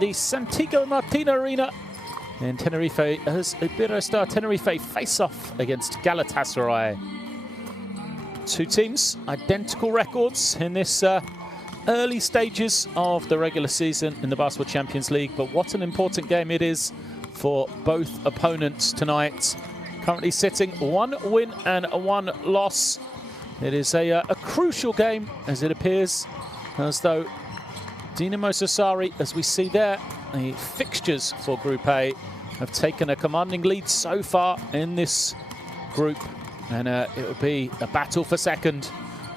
the Santiago Martin Arena in Tenerife as Iberostar Tenerife face off against Galatasaray. Two teams, identical records in this early stages of the regular season in the Basketball Champions League, but what an important game it is for both opponents tonight. Currently sitting 1 win and 1 loss. It is a crucial game, as it appears, as though Dinamo Sassari, as we see there, the fixtures for Group A have taken a commanding lead so far in this group, and it will be a battle for second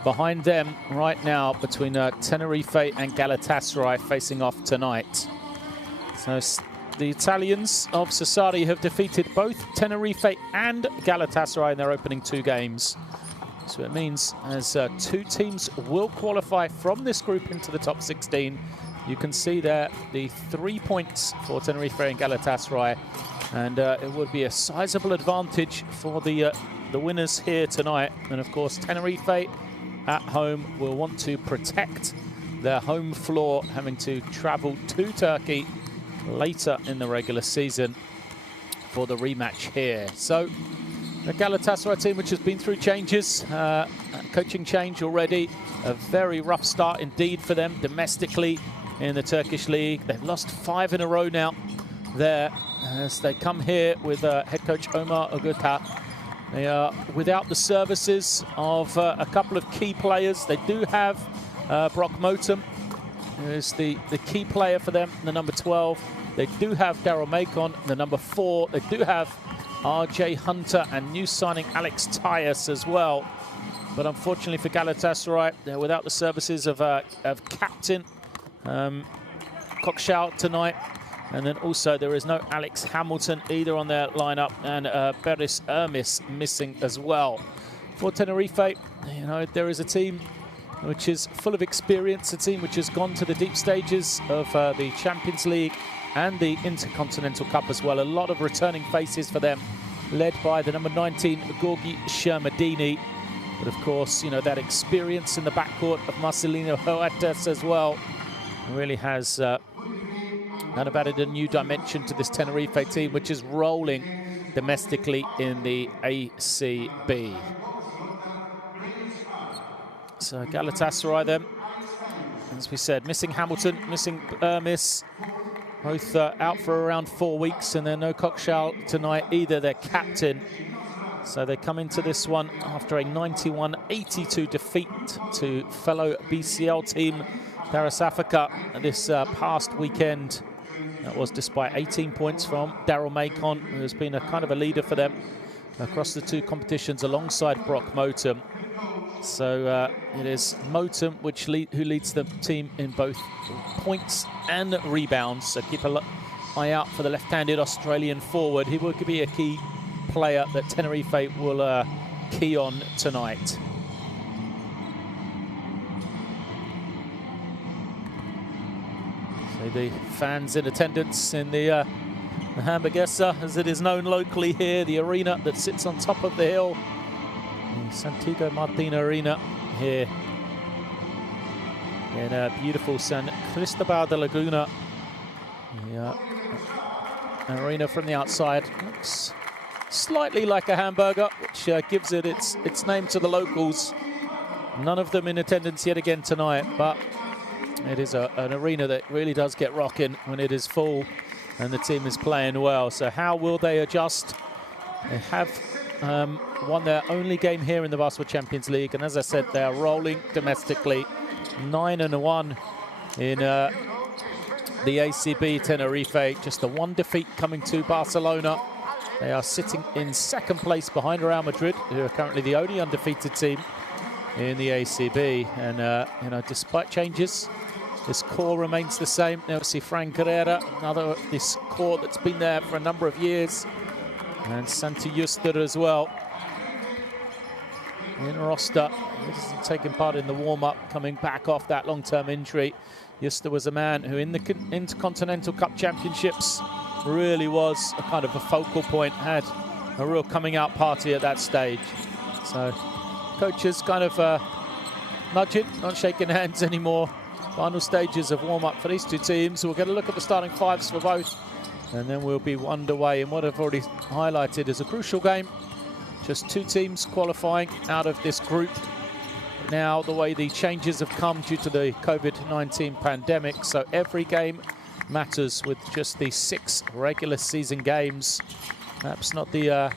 behind them right now between Tenerife and Galatasaray facing off tonight. So the Italians of Sassari have defeated both Tenerife and Galatasaray in their opening 2 games. So it means as 2 teams will qualify from this group into the top 16. You can see there the 3 points for Tenerife and Galatasaray, and it would be a sizable advantage for the winners here tonight. And of course, Tenerife at home will want to protect their home floor, having to travel to Turkey later in the regular season for the rematch here. So the Galatasaray team, which has been through changes, coaching change already, a very rough start indeed for them domestically in the Turkish league. They've lost 5 in a row now there as they come here with head coach Omar Ogutta. They are without the services of a couple of key players. They do have Brock Motum, who is the key player for them, the number 12. They do have Daryl Macon, the number 4. They do have RJ Hunter and new signing Alex Tyus as well. But unfortunately for Galatasaray, they're without the services of captain Kokshal tonight. And then also there is no Alex Hamilton either on their lineup, and Beris Ermis missing as well. For Tenerife, you know, there is a team which is full of experience, a team which has gone to the deep stages of the Champions League and the Intercontinental Cup as well. A lot of returning faces for them, led by the number 19, Gorgi Shermadini. But of course, you know, that experience in the backcourt of Marcelino Huertas as well really has kind of added a new dimension to this Tenerife team, which is rolling domestically in the ACB. So Galatasaray then, as we said, missing Hamilton, missing Ermis, both out for around 4 weeks, and then no Kokshal tonight either, their captain. So they come into this one after a 91-82 defeat to fellow BCL team Darüşşafaka this past weekend. That was despite 18 points from Daryl Macon, who has been a kind of a leader for them across the 2 competitions alongside Brock Motum. So it is Motum who leads the team in both points and rebounds. So keep an eye out for the left-handed Australian forward. He will be a key player that Tenerife will key on tonight. So the fans in attendance in the Hamburguesa, as it is known locally here, the arena that sits on top of the hill, the Santiago Martin Arena here in beautiful San Cristobal de Laguna. The arena from the outside looks slightly like a hamburger, which gives it its name to the locals. None of them in attendance yet again tonight, but it is an arena that really does get rocking when it is full and the team is playing well. So how will they adjust? They have won their only game here in the Basketball Champions League, and as I said, they are rolling domestically, 9-1 in the ACB Tenerife. Just the 1 defeat coming to Barcelona. They are sitting in 2nd place behind Real Madrid, who are currently the only undefeated team in the ACB. And you know, despite changes, this core remains the same. Now we see Fran Guerrera, another of this core that's been there for a number of years, and Santi Juster as well in roster. He isn't taking part in the warm-up, coming back off that long-term injury. Juster was a man who in the Intercontinental Cup Championships really was a kind of a focal point, had a real coming out party at that stage. So coaches kind of nudging, not shaking hands anymore Final stages of warm-up for these two teams. We'll get a look at the starting fives for both, and then we'll be underway in what I've already highlighted as a crucial game. Just two teams qualifying out of this group. Now, the way the changes have come due to the COVID-19 pandemic, so every game matters with just the 6 regular season games. Perhaps not the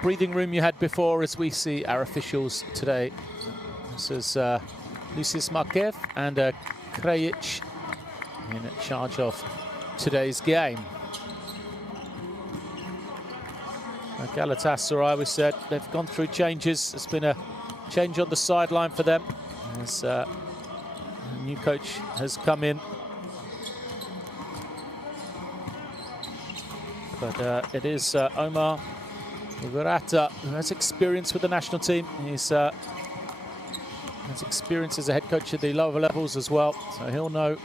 breathing room you had before, as we see our officials today. This is Lucius Markev and Krajic in charge of today's game. Galatasaray, we said, they've gone through changes. There's been a change on the sideline for them as a new coach has come in. But it is Omar Iberostar, who has experience with the national team. He's has experience as a head coach at the lower levels as well, so he'll know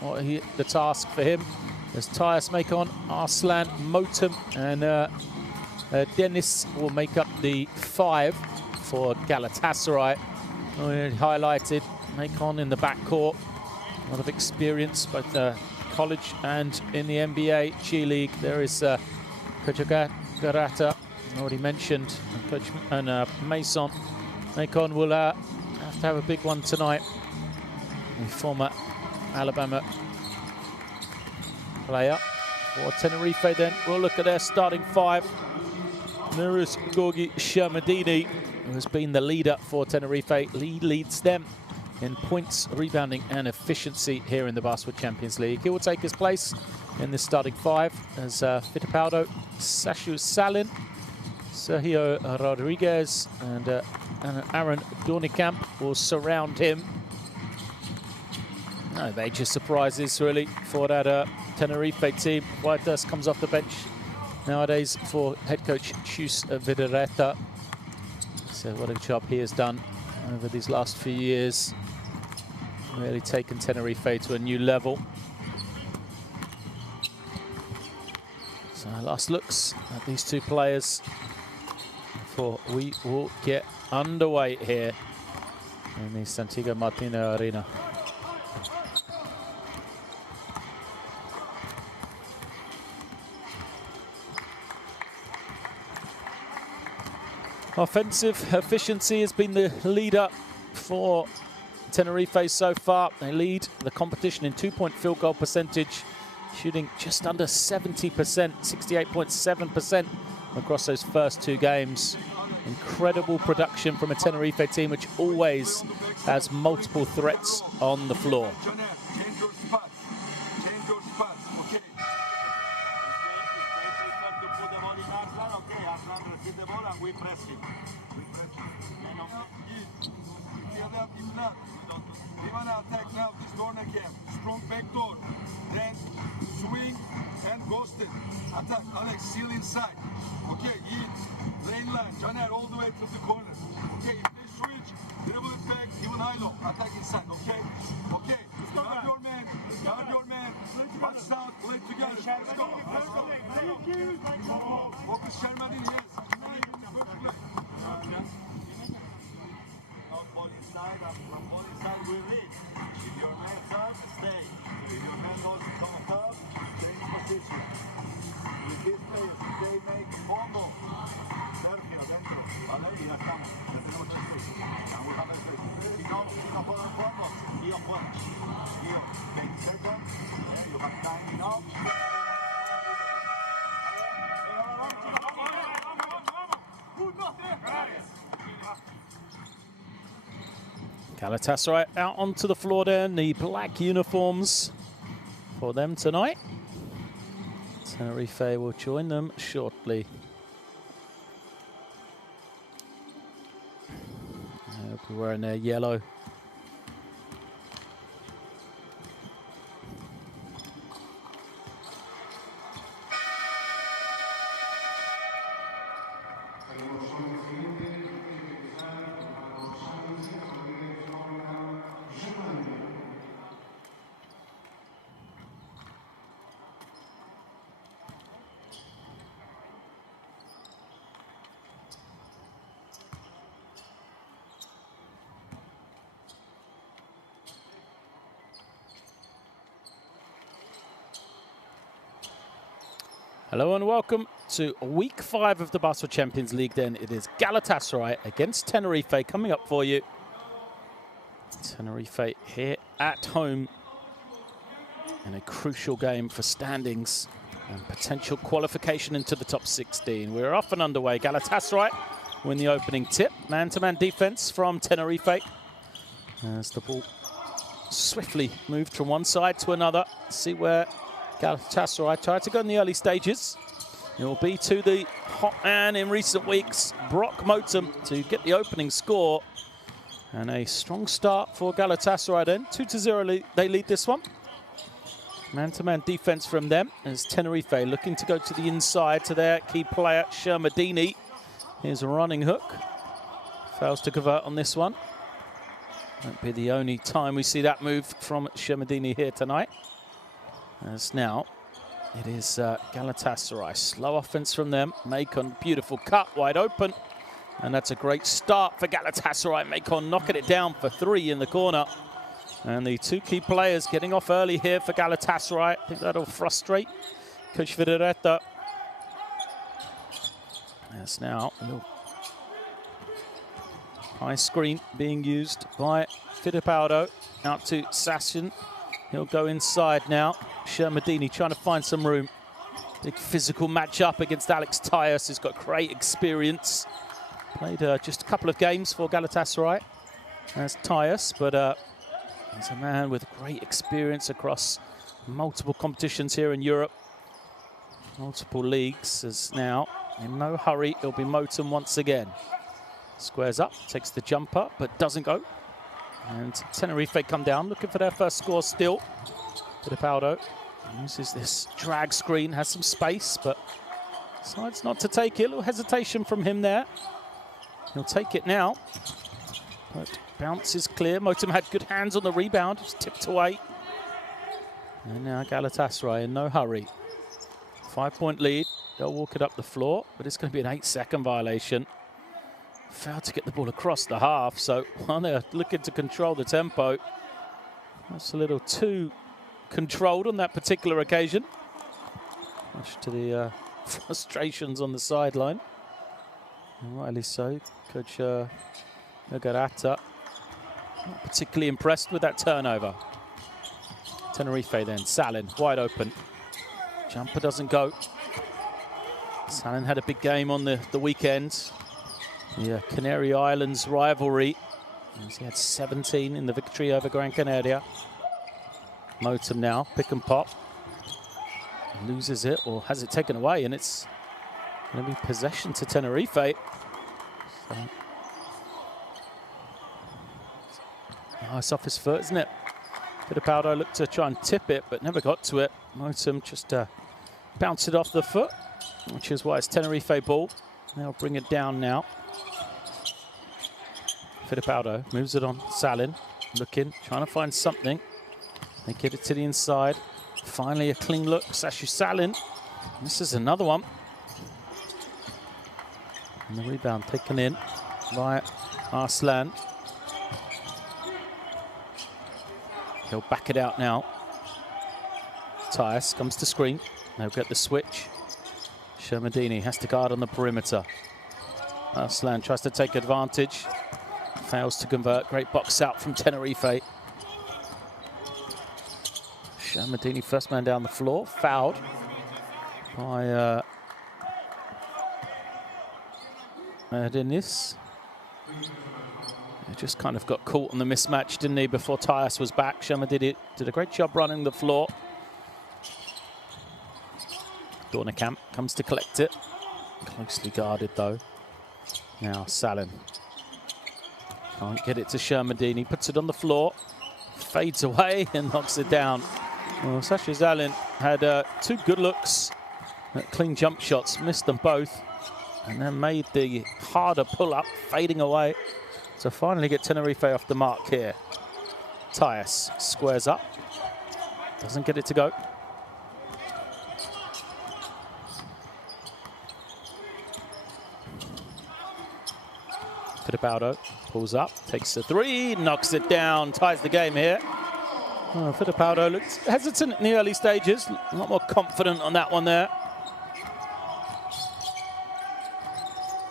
what the task for him. There's Tyas Makon, Arslan, Motum, and Dennis will make up the 5 for Galatasaray. We highlighted Makon in the backcourt. A lot of experience, both college and in the NBA G League. There is Garata, already mentioned, and Mason. Makon will have to have a big one tonight. The former Alabama player for Tenerife. Then we'll look at their starting 5. Mirus Gorgi Shermadini, who has been the leader for Tenerife, leads them in points, rebounding and efficiency here in the Basketball Champions League. He will take his place in the starting 5 as Fittipaldo, Sashu Salin, Sergio Rodriguez and Aaron Dornikamp will surround him. No major surprises really for that Tenerife team. Whitehurst comes off the bench nowadays for head coach Chus Vidareta. So what a job he has done over these last few years. Really taken Tenerife to a new level. So last looks at these two players before we will get underway here in the Santiago Martínez Arena. Offensive efficiency has been the leader for Tenerife so far. They lead the competition in 2-point field goal percentage, shooting just under 70%, 68.7% across those first 2 games. Incredible production from a Tenerife team which always has multiple threats on the floor. Attack now, this corner camp. Strong back door. Then swing and ghosted. Attack, Alex, seal inside. Okay, eat. Lane line, Janer, all the way to the corner. Okay, if they switch, dribble it back, even high low. Attack inside, okay? Okay, guard your man. Guard your man. Watch out, play together. Let's go. Let's go. Focus Shermadini, yes. Inside, from ball inside, we reach. If your man's up, stay. If your man doesn't come up, stay in position. With these players, they make combo. Sergio, dentro. Vale, y ya estamos. Ya tenemos el switch. And we have a switch. Si no juegan combo, Gio fuera. Gio, 20 seconds. You have time enough. Galatasaray out onto the floor there in the black uniforms for them tonight. Tenerife will join them shortly. They'll be wearing their yellow. Hello and welcome to week 5 of the Basketball Champions League. Then it is Galatasaray against Tenerife coming up for you. Tenerife here at home in a crucial game for standings and potential qualification into the top 16. We're off and underway. Galatasaray win the opening tip. Man-to-man defense from Tenerife as the ball swiftly moved from one side to another. See where Galatasaray tried to go in the early stages. It will be to the hot man in recent weeks, Brock Motum, to get the opening score. And a strong start for Galatasaray then. 2-0 they lead this one. Man-to-man defense from them as Tenerife looking to go to the inside to their key player, Shermadini. Here's a running hook. Fails to convert on this one. Won't be the only time we see that move from Shermadini here tonight. As now, it is Galatasaray. Slow offense from them. Macon, beautiful cut, wide open. And that's a great start for Galatasaray. Macon knocking it down for 3 in the corner. And the two key players getting off early here for Galatasaray. I think that'll frustrate Coach Vidoretta. Yes, now a little high screen being used by Fittipaldo. Out to Sassin. He'll go inside now. Shermadini trying to find some room. Big physical matchup against Alex Tyus, who's got great experience. Played just a couple of games for Galatasaray as Tyus, but he's a man with great experience across multiple competitions here in Europe. Multiple leagues. As now, in no hurry, it'll be Motum once again. Squares up, takes the jumper, but doesn't go. And Tenerife come down, looking for their first score still. Fittipaldo uses this drag screen, has some space, but decides not to take it. A little hesitation from him there. He'll take it now. But bounce is clear. Motum had good hands on the rebound, just tipped away. And now Galatasaray in no hurry. 5-point lead. They'll walk it up the floor, but it's going to be an 8-second violation. Failed to get the ball across the half, so while they're looking to control the tempo, that's a little too controlled on that particular occasion. Much to the frustrations on the sideline. And rightly so. Coach Nogarata not particularly impressed with that turnover. Tenerife then, Salin, wide open. Jumper doesn't go. Salin had a big game on the weekend. The Canary Islands rivalry. He had 17 in the victory over Gran Canaria. Motum now, pick and pop. Loses it, or has it taken away, and it's going to be possession to Tenerife. So, it's off his foot, isn't it? Fittipaldo looked to try and tip it, but never got to it. Motum just bounced it off the foot, which is why it's Tenerife ball. They'll bring it down now. Fittipaldo moves it on. Salin looking, trying to find something. They get it to the inside. Finally a clean look. Sashu Salin. This is another one. And the rebound taken in by Arslan. He'll back it out now. Tyus comes to screen. They'll get the switch. Shermadini has to guard on the perimeter. Arslan tries to take advantage. Fails to convert. Great box out from Tenerife. Shermadini, first man down the floor. Fouled by Dennis. He just kind of got caught on the mismatch, didn't he, before Tyus was back. Shermadini did a great job running the floor. Dornekamp comes to collect it. Closely guarded, though. Now Salin. Can't get it to Shermadini. Puts it on the floor. Fades away and knocks it down. Well, Sasha Salin had 2 good looks at clean jump shots. Missed them both. And then made the harder pull-up, fading away. To finally get Tenerife off the mark here. Tyus squares up. Doesn't get it to go. Fittipaldo pulls up, takes the 3, knocks it down, ties the game here. Fittipaldo looked hesitant in the early stages, a lot more confident on that one there.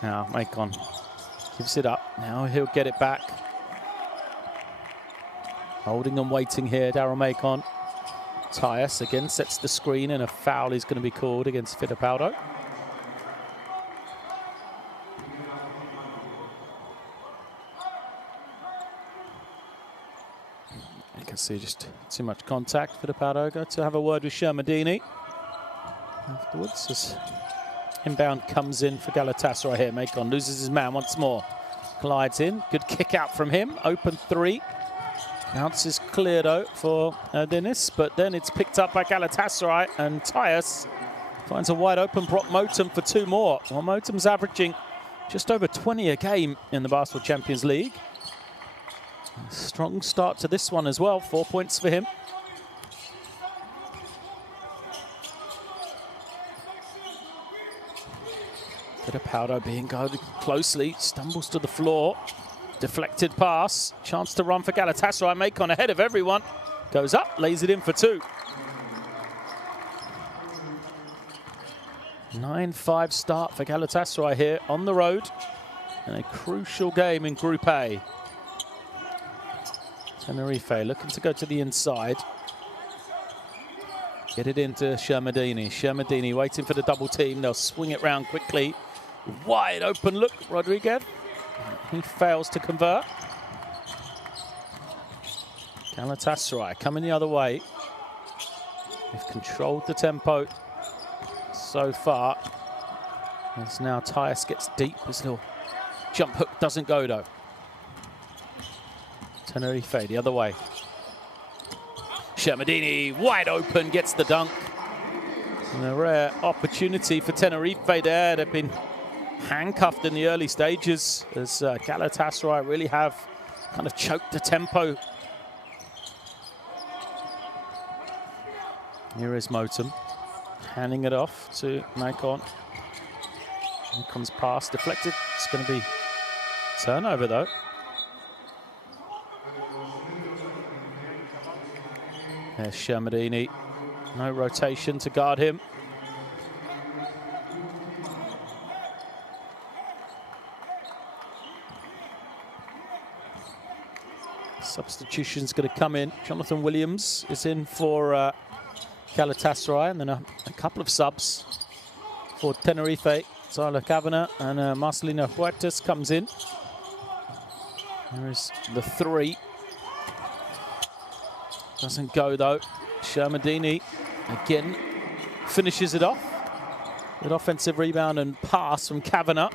Now, Macon gives it up. Now he'll get it back. Holding and waiting here, Daryl Macon. Tyus again sets the screen, and a foul is going to be called against Fittipaldo. You can see just too much contact. Fittipaldo got to have a word with Shermadini afterwards as inbound comes in for Galatasaray here. Macon loses his man once more. Glides in. Good kick out from him. Open three. Bounces clear though for Dennis, but then it's picked up by Galatasaray, and Tyus finds a wide open Brock Motum for two more. Well, Motum's averaging just over 20 a game in the Basketball Champions League. A strong start to this one as well. 4 points for him. Fittipaldo being guarded closely, stumbles to the floor. Deflected pass, chance to run for Galatasaray. Macon ahead of everyone. Goes up, lays it in for two. 9-5 start for Galatasaray here on the road. And a crucial game in Group A. Tenerife looking to go to the inside. Get it into Shermadini. Shermadini waiting for the double team. They'll swing it round quickly. Wide open look, Rodriguez. He fails to convert. Galatasaray coming the other way. They've controlled the tempo so far. As now Tyus gets deep. His little jump hook doesn't go though. Tenerife the other way. Shermadini wide open, gets the dunk. And a rare opportunity for Tenerife there. They've been handcuffed in the early stages as Galatasaray really have kind of choked the tempo. Here is Motum handing it off to Macon. Macon's pass deflected. It's going to be turnover though. There's Shermadini. No rotation to guard him. Substitution's going to come in. Jonathan Williams is in for Galatasaray, and then a couple of subs for Tenerife. Tyler Kavanagh and Marcelino Huertas comes in. There is the three. Doesn't go though. Shermadini again finishes it off. Good offensive rebound and pass from Kavanagh.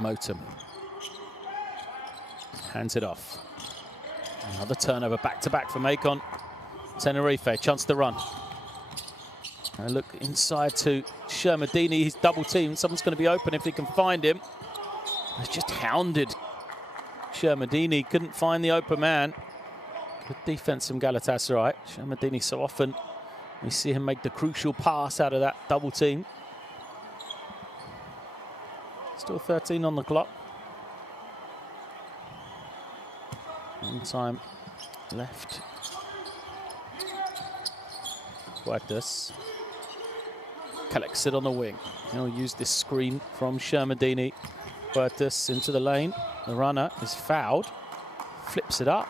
Motum hands it off. Another turnover back-to-back for Macon. Tenerife, chance to run. And look inside to Shermadini. He's double teamed. Someone's going to be open if he can find him. He's just hounded Shermadini. Couldn't find the open man. Good defense from Galatasaray. Shermadini so often we see him make the crucial pass out of that double team. Still 13 on the clock. One time left. Huertas collects it on the wing. He'll use this screen from Shermadini. Huertas into the lane. The runner is fouled. Flips it up.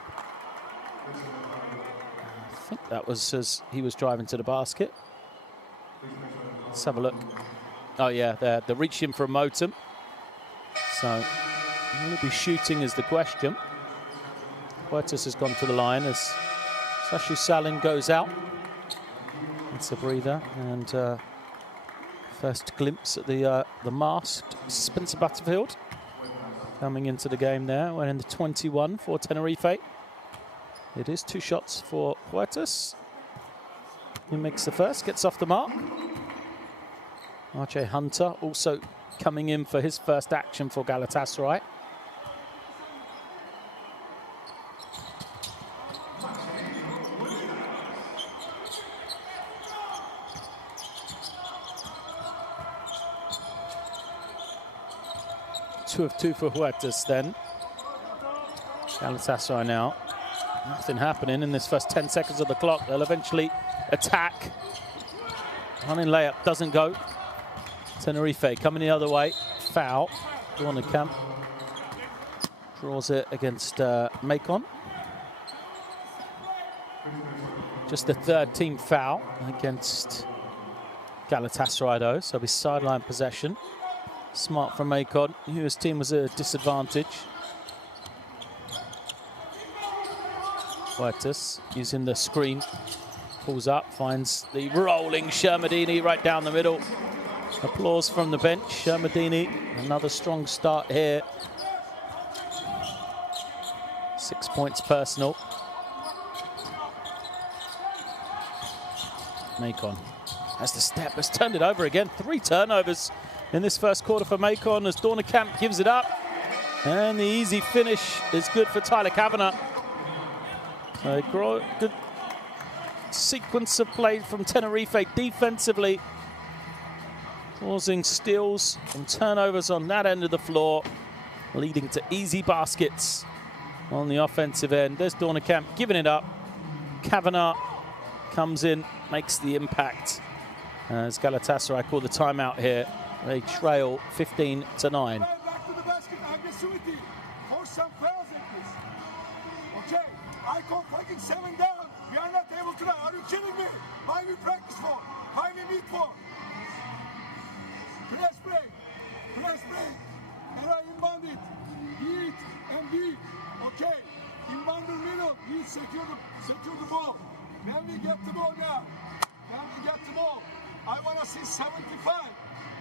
I think that was as he was driving to the basket. Let's have a look. Oh yeah, they're reaching for a Motum. So, will he be shooting is the question. Huertas has gone to the line as Sashu Salin goes out. It's a breather, and first glimpse at the masked Spencer Butterfield coming into the game there. Went in the 21 for Tenerife. It is 2 shots for Huertas. He makes the first, gets off the mark. RJ Hunter also coming in for his first action for Galatasaray. Two of two for Huertas then. Galatasaray now Nothing happening in this first 10 seconds of the clock. They'll eventually attack. Running layup doesn't go. Tenerife coming the other way. Foul. Dornenkamp draws it against Macon. Just the third team foul against Galatasaray, though, so it'll be sideline possession. Smart from Macon. Knew his team was at a disadvantage. Huertas using the screen. Pulls up, finds the rolling Shermadini right down the middle. Applause from the bench. Shermadini, another strong start here. 6 points personal. Macon has the step, has turned it over again. 3 turnovers in this first quarter for Macon as Dornenkamp gives it up. And the easy finish is good for Tyler Kavanagh. A good sequence of play from Tenerife defensively, causing steals and turnovers on that end of the floor, leading to easy baskets on the offensive end. There's Dornenkamp giving it up. Kavanagh comes in, makes the impact. As Galatasaray call the timeout here. They trail 15-9. Back to the basket, aggressivity. Force some fouls at this. Okay, I call fucking 7 down. We are not able to. Are you kidding me? Why we practice for? Why we meet for? Press break. Press break. And I inbound it. Eat and beat. Okay. Inbound the middle. We secure the ball. Then we get the ball now. I want to see 75.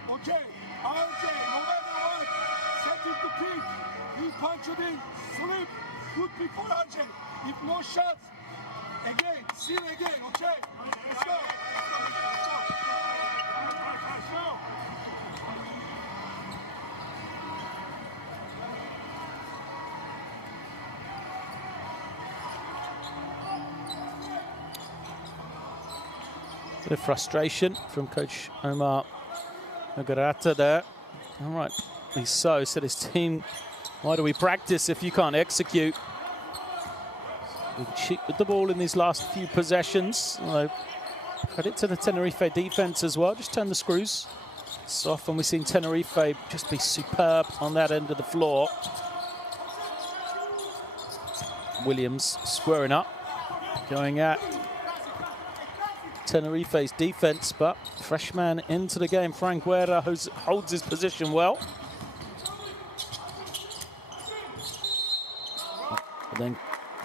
Okay. RJ, no matter what. Set it to peak. We punch it in. Flip. Good pick for RJ. If no shots, again. See it again. Okay. Let's go. Bit of frustration from Coach Omar Nogarata there. All right, he's said his team, why do we practice if you can't execute? We cheat with the ball in these last few possessions. Credit to the Tenerife defense as well, just turn the screws. So often we've seen Tenerife just be superb on that end of the floor. Williams squaring up, going at Tenerife's defense, but fresh man into the game, Frank Guerra, who holds his position well. But then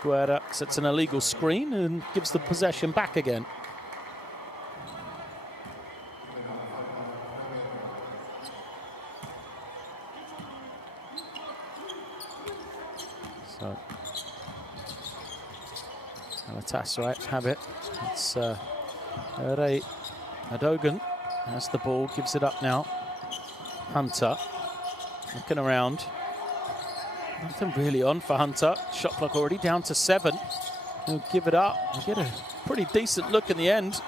Guerra sets an illegal screen and gives the possession back again. So Galatasaray have it. It's Ray Adogan has the ball, gives it up now. Hunter looking around. Nothing really on for Hunter. Shot clock already down to 7. He'll give it up and get a pretty decent look in the end.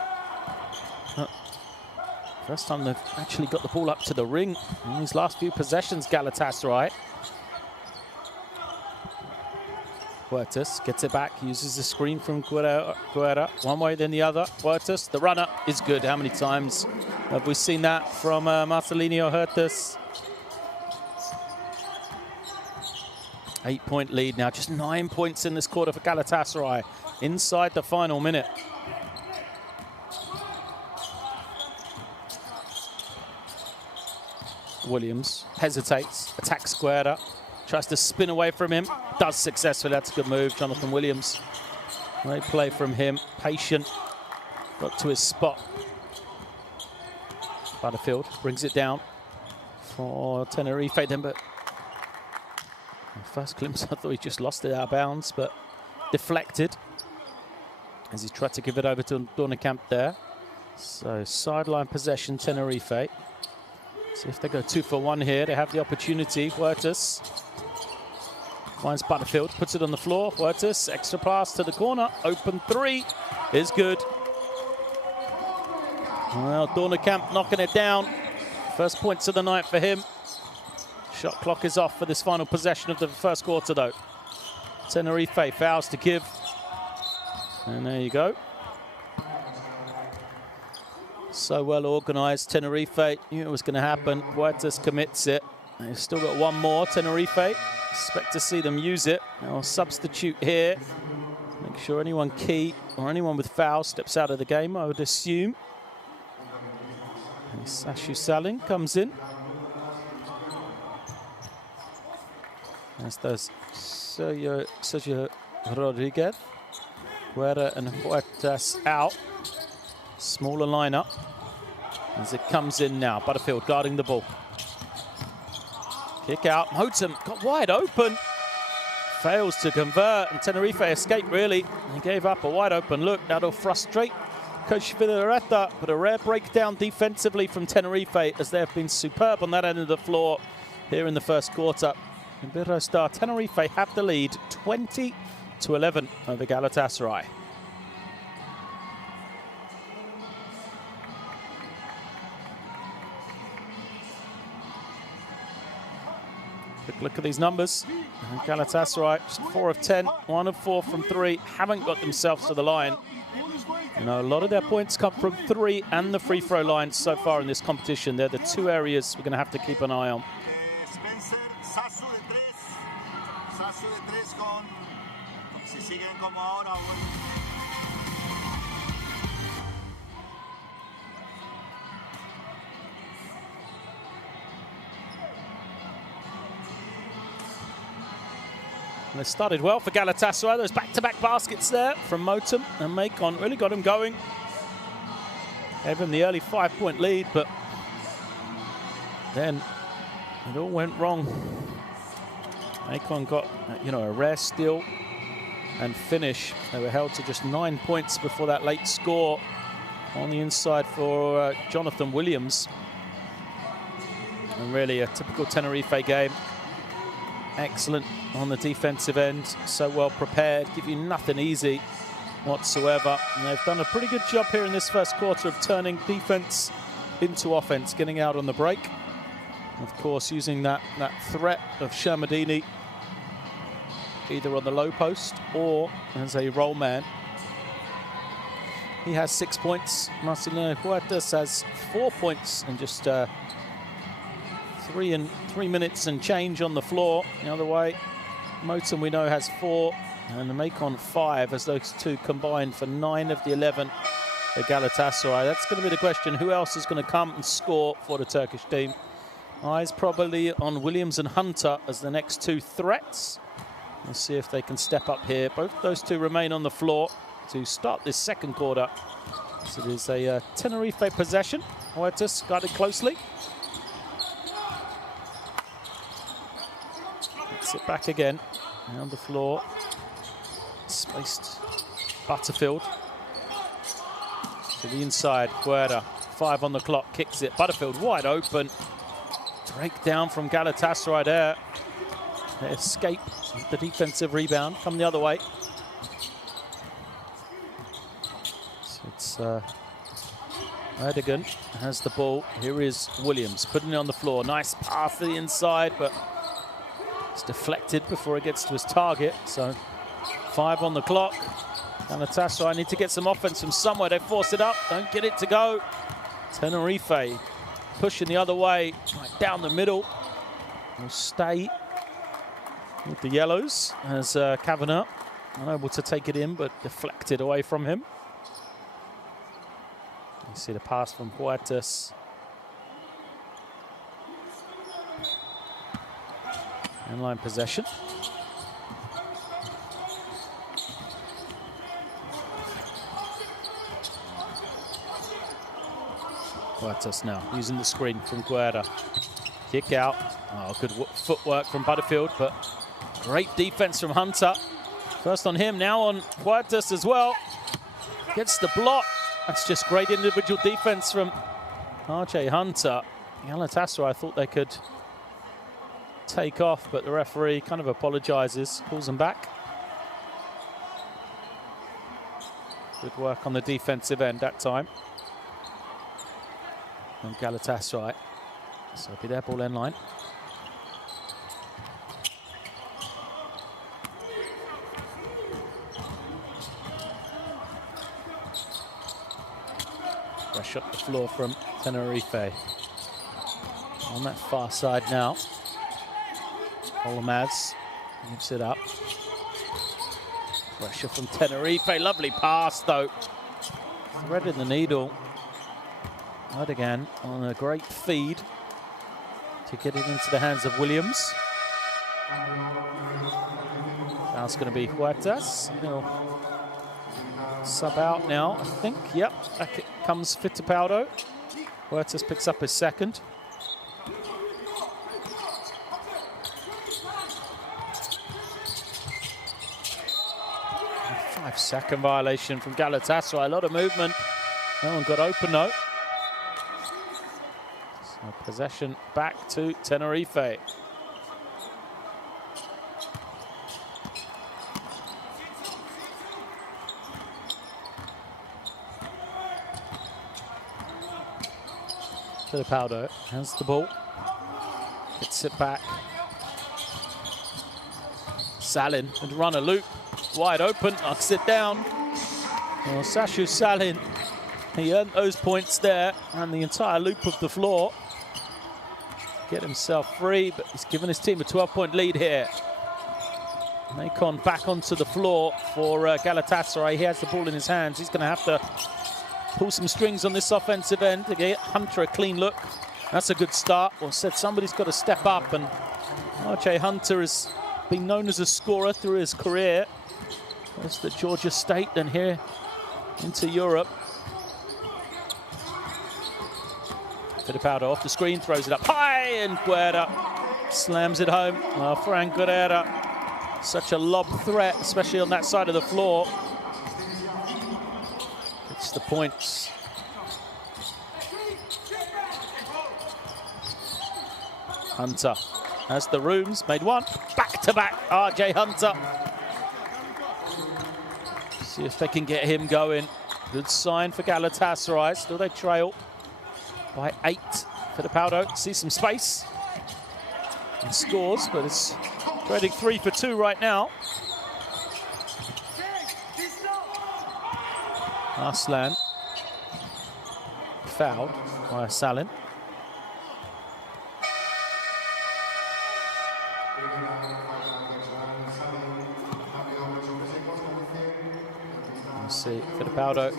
First time they've actually got the ball up to the ring in these last few possessions, Galatasaray. Huertas gets it back, uses the screen from Guerra, one way then the other. Huertas, the runner is good. How many times have we seen that from Marcelinho Huertas? 8-point lead now, just 9 points in this quarter for Galatasaray, inside the final minute. Williams hesitates, attacks Guerra. Tries to spin away from him. Does successfully. That's a good move, Jonathan Williams. Great play from him. Patient. Got to his spot. Butterfield brings it down for Tenerife. Then, but first glimpse, I thought he just lost it out of bounds, but deflected as he tried to give it over to Dornenkamp there. So sideline possession, Tenerife. See if they go 2 for 1 here. They have the opportunity. Huertas finds Butterfield, puts it on the floor. Huertas, extra pass to the corner. Open 3 is good. Well, Dornenkamp knocking it down. First points of the night for him. Shot clock is off for this final possession of the first quarter, though. Tenerife fouls to give. And there you go. So well organised, Tenerife. Knew it was going to happen. Huertas commits it. They've still got one more, Tenerife. Expect to see them use it. Now substitute here. Make sure anyone key or anyone with foul steps out of the game, I would assume. And Sashu Salin comes in. As does Sergio Rodriguez. Guerra and Huertas out. Smaller lineup as it comes in now. Butterfield guarding the ball. Kick out. Motum got wide open. Fails to convert, and Tenerife escaped, really. He gave up a wide open look. That'll frustrate Coach Villareta, but a rare breakdown defensively from Tenerife as they have been superb on that end of the floor here in the first quarter. Iberostar Tenerife have the lead 20-11 over Galatasaray. Quick look at these numbers. Galatasaray, just 4 of 10, 1 of 4 from 3. Haven't got themselves to the line. You know, a lot of their points come from 3 and the free throw line so far in this competition. They're the two areas we're going to have to keep an eye on. And it started well for Galatasaray. Those back-to-back baskets there from Motum and Macon really got him going. Gave him the early 5-point lead, but then it all went wrong. Macon got, you know, a rare steal and finish. They were held to just 9 points before that late score on the inside for Jonathan Williams. And really a typical Tenerife game. Excellent on the defensive end, so well prepared, give you nothing easy whatsoever. And they've done a pretty good job here in this first quarter of turning defense into offense, getting out on the break. Of course, using that threat of Shermadini either on the low post or as a roll man. He has 6 points. Marcelino Huertas has 4 points and just 3 minutes and change on the floor. The other way, Motum we know has 4 and Macon 5 as those two combined for 9 of the 11 for Galatasaray. That's going to be the question. Who else is going to come and score for the Turkish team? Eyes probably on Williams and Hunter as the next two threats. We'll see if they can step up here. Both those two remain on the floor to start this second quarter. So it is a Tenerife possession. Huertas guarded closely. Sit back again, on the floor, spaced Butterfield to the inside. Guerra, 5 on the clock, kicks it. Butterfield wide open. Breakdown from Galatasaray there. They escape the defensive rebound, come the other way. So it's Erdogan has the ball. Here is Williams putting it on the floor. Nice pass to the inside, but it's deflected before it gets to his target. So 5 on the clock. Galatasaray need to get some offense from somewhere. They force it up, don't get it to go. Tenerife pushing the other way, right down the middle. Will stay with the yellows as Kavanagh unable to take it in, but deflected away from him. You see the pass from Huertas. Inline possession. Huertas now using the screen from Guerra. Kick out. Oh, good footwork from Butterfield, but great defense from Hunter. First on him, now on Huertas as well. Gets the block. That's just great individual defense from RJ Hunter. Galatasaray thought they could take off, but the referee kind of apologizes, pulls them back. Good work on the defensive end that time from Galatasaray. So it'll be their ball end line. Fresh up the floor from Tenerife. On that far side now. Olmaz gives it up. Pressure from Tenerife. Lovely pass, though. Threading the needle. Erdogan on a great feed to get it into the hands of Williams. That's going to be Huertas. He'll sub out now, I think. Yep, back it comes Fittipaldo. Huertas picks up his second. A 5-second violation from Galatasaray. A lot of movement. No one got open, though. So possession back to Tenerife. Fittipaldo has the ball, gets it back. Salin and run a loop, wide open, knocks it down. Well, Sashu Salin, he earned those points there and the entire loop of the floor. Get himself free, but he's given his team a 12-point lead here. Macon back onto the floor for Galatasaray. He has the ball in his hands. He's going to have to pull some strings on this offensive end to get Hunter a clean look. That's a good start. Well said, somebody's got to step up, and RJ Hunter has been known as a scorer through his career. That's the Georgia State, and here into Europe. Fittipaldo off the screen, throws it up high, and Guerra slams it home. Fran Guerra, such a lob threat, especially on that side of the floor. It's the points. Hunter has the rooms, made one. Back-to-back, RJ Hunter. See if they can get him going. Good sign for Galatasaray. Still they trail by 8. Fittipaldo sees some space and scores, but it's trading 3 for 2 right now. Arslan fouled by Salin. Let's see, Fittipaldo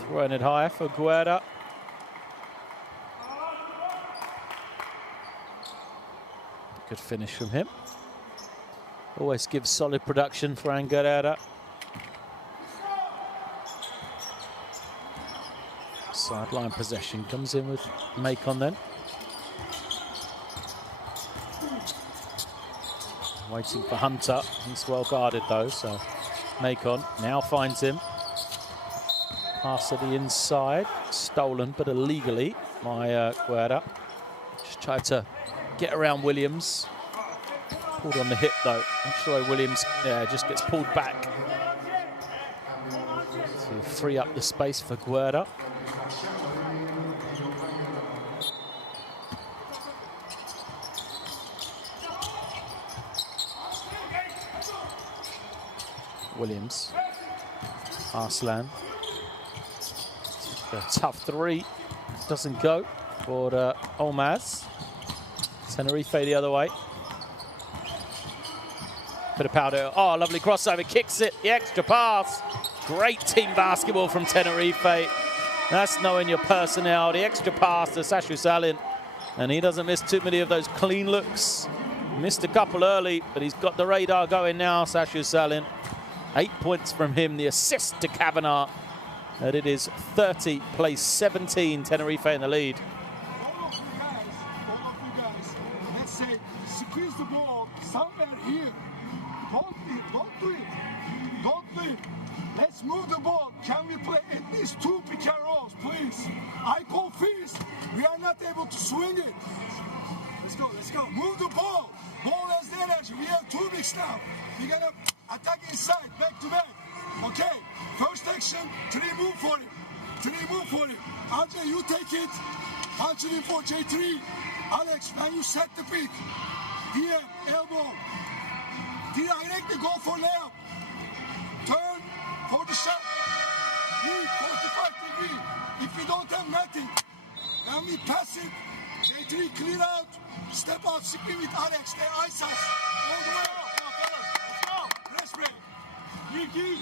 throwing it higher for Guerra. Good finish from him. Always gives solid production for Guerra. Sideline possession comes in with Macon then. Waiting for Hunter. He's well guarded though, so Macon now finds him. Pass to the inside. Stolen, but illegally by Guerra. Just tried to get around Williams. Pulled on the hip though. I'm sure Williams just gets pulled back to free up the space for Guerra. Williams, Arslan, a tough 3, doesn't go for Olmaz. Tenerife the other way. Fittipaldo, oh, lovely crossover, kicks it, the extra pass. Great team basketball from Tenerife. That's knowing your personnel. The extra pass to Sashu Salin, and he doesn't miss too many of those clean looks. Missed a couple early, but he's got the radar going now, Sashu Salin. 8 points from him, the assist to Kavanagh. And it is 30, plays 17, Tenerife in the lead. All of you guys, let's say, squeeze the ball somewhere here. Don't do it. Don't do it. Let's move the ball. Can we play at least 2 pick and rolls, please? I call fees. We are not able to swing it. Let's go. Move the ball. Ball has the energy. We have 2 bigs now. We're gonna attack inside, back to back. Okay, first action, 3 move for it. RJ, you take it. Punch it in for J3. Alex, when you set the pick, DM, elbow. Directly go for layup. Turn for the shot. Lead 45 degree. If we don't have nothing, then we pass it. They three clear out. Step out, screen with Alex. They ice us. All the way up. Let's go. Press break. They three.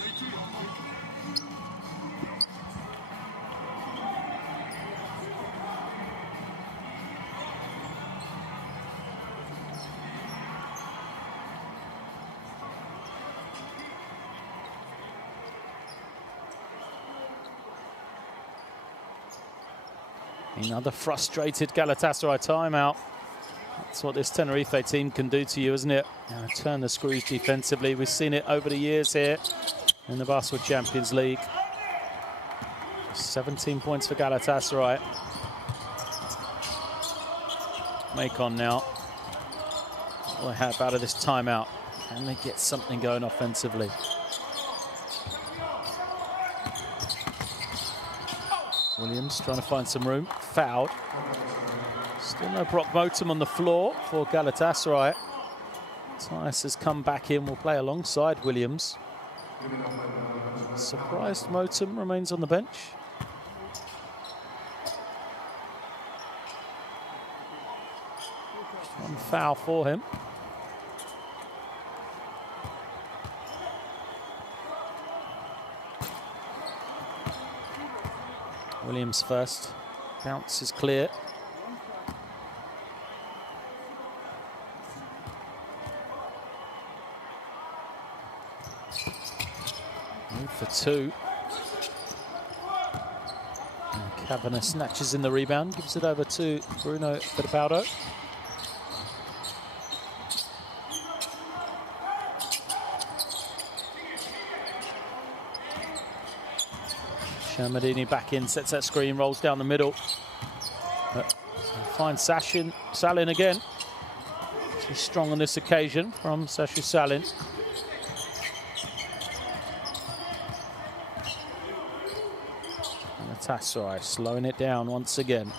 Another frustrated Galatasaray timeout. That's what this Tenerife team can do to you, isn't it? Turn the screws defensively. We've seen it over the years here in the Basketball Champions League. 17 points for Galatasaray. Macon now. What they have out of this timeout. Can they get something going offensively? Williams trying to find some room. Fouled. Still no Brock Motum on the floor for Galatasaray. Tyus has come back in. Will play alongside Williams. Surprised Motum remains on the bench. One foul for him. Williams first. Bounce is clear. Move for two. And Kavanagh snatches in the rebound, gives it over to Bruno Fittipaldo. Shamadini back in, sets that screen, rolls down the middle. Finds Salin again. He's strong on this occasion from Sashu Salin. Galatasaray slowing it down once again.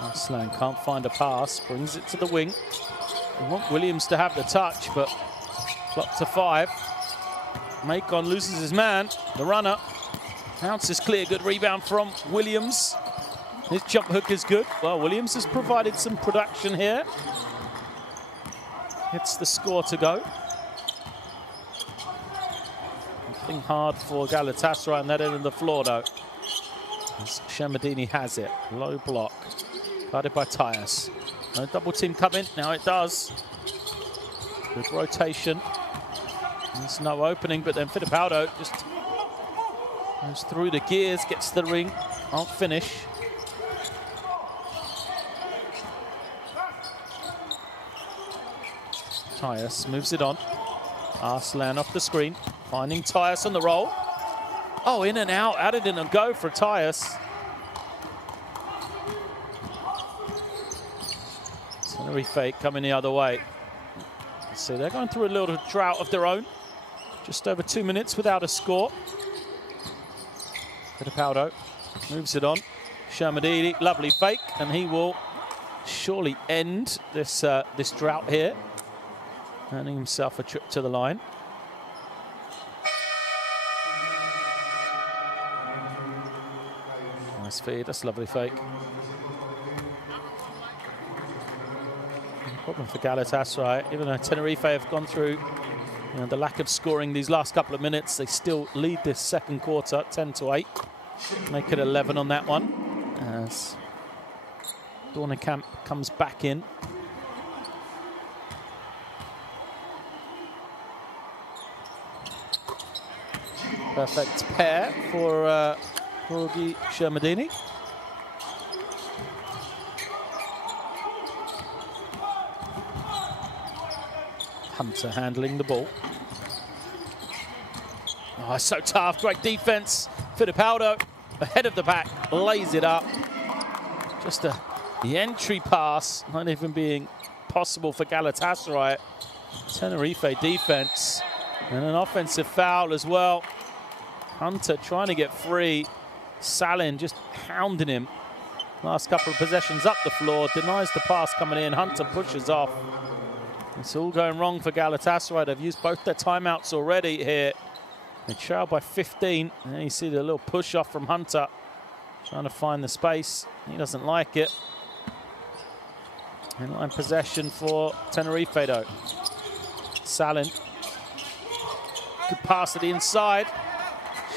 Aslan can't find a pass, brings it to the wing. We want Williams to have the touch, but clock to 5. Macon loses his man, the runner. Bounce is clear, good rebound from Williams. His jump hook is good. Well, Williams has provided some production here. Hits the score to go. Nothing hard for Galatasaray on that end of the floor, though. As Shamadini has it. Low block. Guarded by Tyus. No double team coming. Now it does. Good rotation. There's no opening, but then Fittipaldo just goes through the gears, gets the ring. Can't finish. Tyus moves it on. Arslan off the screen, finding Tyus on the roll. Oh, in and out, added in a go for Tyus. Tenerife coming the other way. See, they're going through a little drought of their own. Just over 2 minutes without a score. Fittipaldo moves it on. Shamadini, lovely fake, and he will surely end this this drought here. Earning himself a trip to the line. Nice feed, that's a lovely fake. Problem for Galatasaray, even though Tenerife have gone through the lack of scoring these last couple of minutes, they still lead this second quarter 10-8. Make it 11 on that one as Dornekamp comes back in. Perfect pair for Jorge Shamadini. Hunter handling the ball. Oh, so tough. Great defense. Fittipaldo ahead of the back, lays it up. Just the entry pass not even being possible for Galatasaray. Tenerife defense and an offensive foul as well. Hunter trying to get free. Salin just hounding him. Last couple of possessions up the floor. Denies the pass coming in. Hunter pushes off. It's all going wrong for Galatasaray. They've used both their timeouts already here They trail by 15. And you see the little push off from Hunter. Trying to find the space. He doesn't like it. Inline possession for Tenerife though. Salin. Good pass to the inside.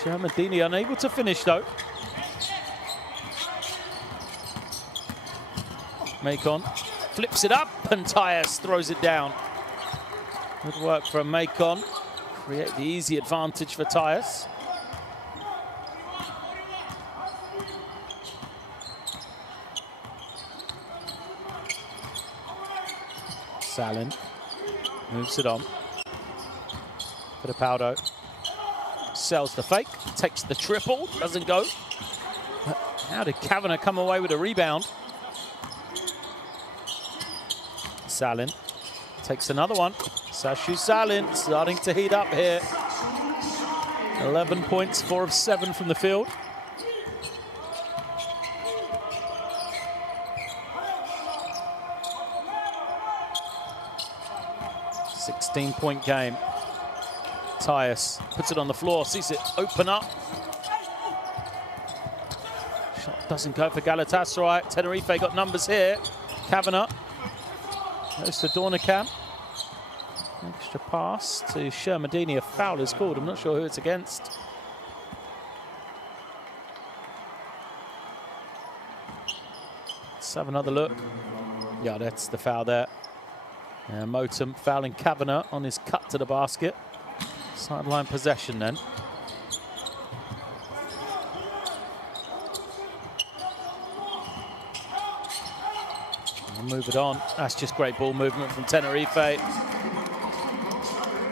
Shermadini unable to finish though. Macon flips it up and Tyus throws it down. Good work from Macon. Create the easy advantage for Tyus. Salin moves it on. Fittipaldo sells the fake, takes the triple, doesn't go. But how did Kavanagh come away with a rebound? Salin takes another one. Sashu Salin starting to heat up here. 11 points, 4 of 7 from the field. Point game. Tyus puts it on the floor, sees it open up. Shot doesn't go for Galatasaray. Tenerife got numbers here. Kavanagh goes to Dornacam. Extra pass to Shermadini. A foul is called. I'm not sure who it's against. Let's have another look. Yeah, that's the foul there. Motum fouling Kavanagh on his cut to the basket. Sideline possession then. I'll move it on. That's just great ball movement from Tenerife.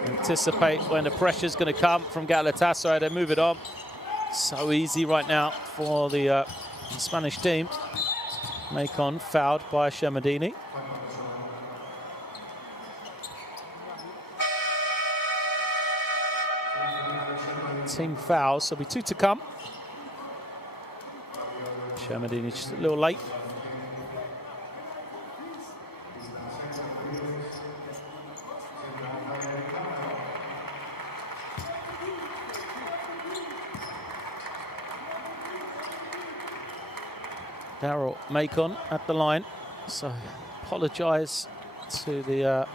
Anticipate when the pressure's going to come from Galatasaray. They move it on. So easy right now for the Spanish team. Macon fouled by Shermadini. Team fouls, so there'll be 2 to come. Shermadini just a little late. Daryl Macon at the line, so apologise to the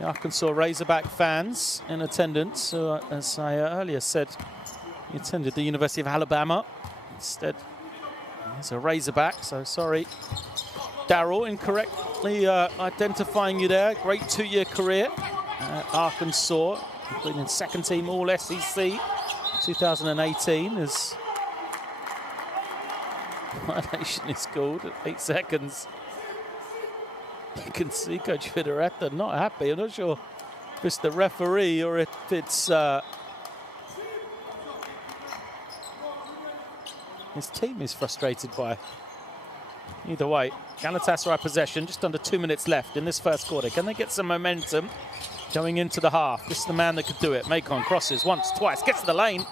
Arkansas Razorback fans in attendance. As I earlier said, he attended the University of Alabama. Instead, he's a Razorback, so sorry. Daryl, incorrectly identifying you there. Great 2-year career at Arkansas, including second team All-SEC 2018 as violation is called at 8 seconds. You can see Coach Fidaretta not happy. I'm not sure if it's the referee or if it's his team is frustrated by. Either way, Galatasaray possession, just under 2 minutes left in this first quarter. Can they get some momentum going into the half? This is the man that could do it. Macon crosses once, twice, gets to the lane.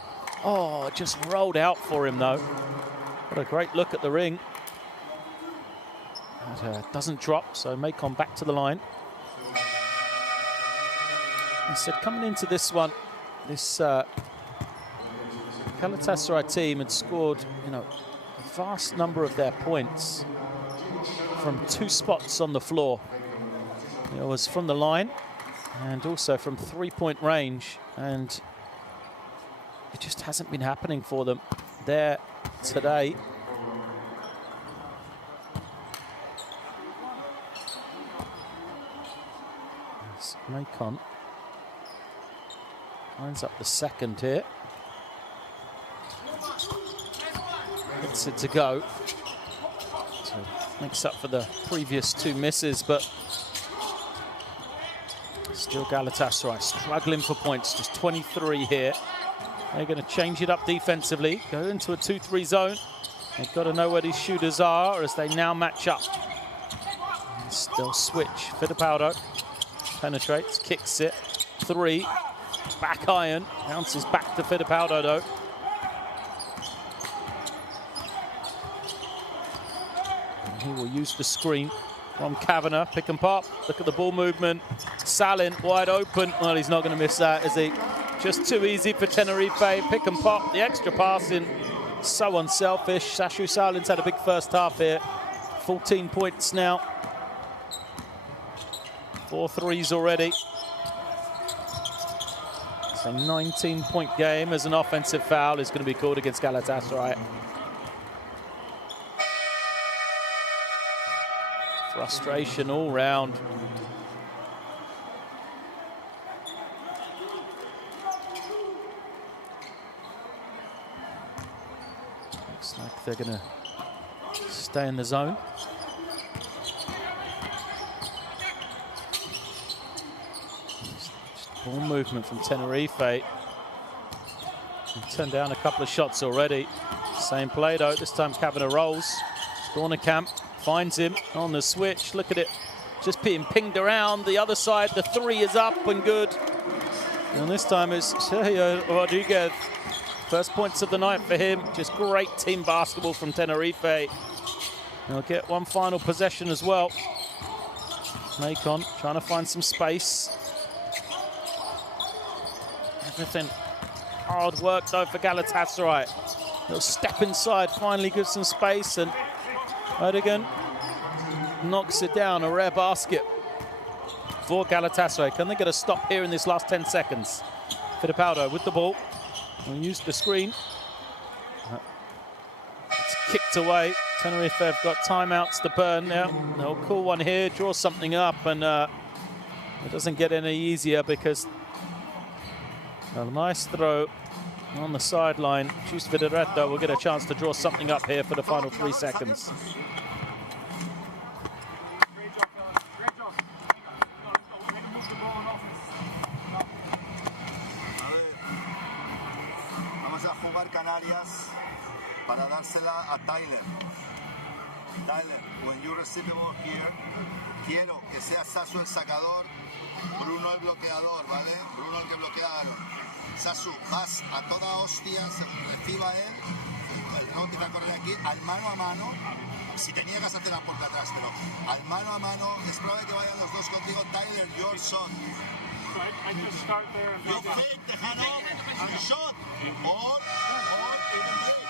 Oh, just rolled out for him though. What a great look at the ring. Doesn't drop, so Macon back to the line. I said coming into this one, this Galatasaray team had scored, a vast number of their points from 2 spots on the floor. It was from the line and also from 3-point range, and it just hasn't been happening for them there today. Macon lines up the second here. Gets it to go. So makes up for the previous 2 misses, but still Galatasaray struggling for points. Just 23 here. They're going to change it up defensively, go into a 2-3 zone. They've got to know where these shooters are as they now match up. And still switch. Fittipaldo penetrates, kicks it. 3, back iron, bounces back to Fittipaldo though. And he will use the screen from Kavanagh, pick and pop. Look at the ball movement. Salin wide open. Well, he's not going to miss that, is he? Just too easy for Tenerife. Pick and pop, the extra passing, so unselfish. Sashu Salin's had a big first half here. 14 points now. 4 threes already. It's a 19-point game as an offensive foul is going to be called against Galatasaray. Frustration all round. Looks like they're going to stay in the zone. Just ball movement from Tenerife. Turned down a couple of shots already. Same play though. This time Kavanagh rolls. Dornekamp finds him on the switch. Look at it. Just being pinged around. The other side, the three is up and good. And this time it's Sergio Rodriguez. First points of the night for him. Just great team basketball from Tenerife. They'll get one final possession as well. Macon trying to find some space. Everything hard work though for Galatasaray. Little step inside, finally gives some space, and Erdogan knocks it down. A rare basket for Galatasaray. Can they get a stop here in this last 10 seconds? Fittipaldo with the ball. We'll use the screen. It's kicked away. Tenerife have got timeouts to burn now. They'll call one here, draw something up, and it doesn't get any easier because a nice throw on the sideline. Chus Vidaretto will get a chance to draw something up here for the final 3 seconds. Para dársela a Tyler. Tyler, when you receive the ball here, quiero que sea Sasu el sacador, Bruno el bloqueador, ¿vale? Bruno el que bloquea a Aaron. Sasu, vas a toda hostia, se reciba él, no empieza a correr aquí, al mano a mano. Si te niegas a hacer la puerta atrás, pero al mano a mano, es probable que vayan los dos contigo. Tyler, your son. So I just start there and you fake the hand off and shot. Or even break.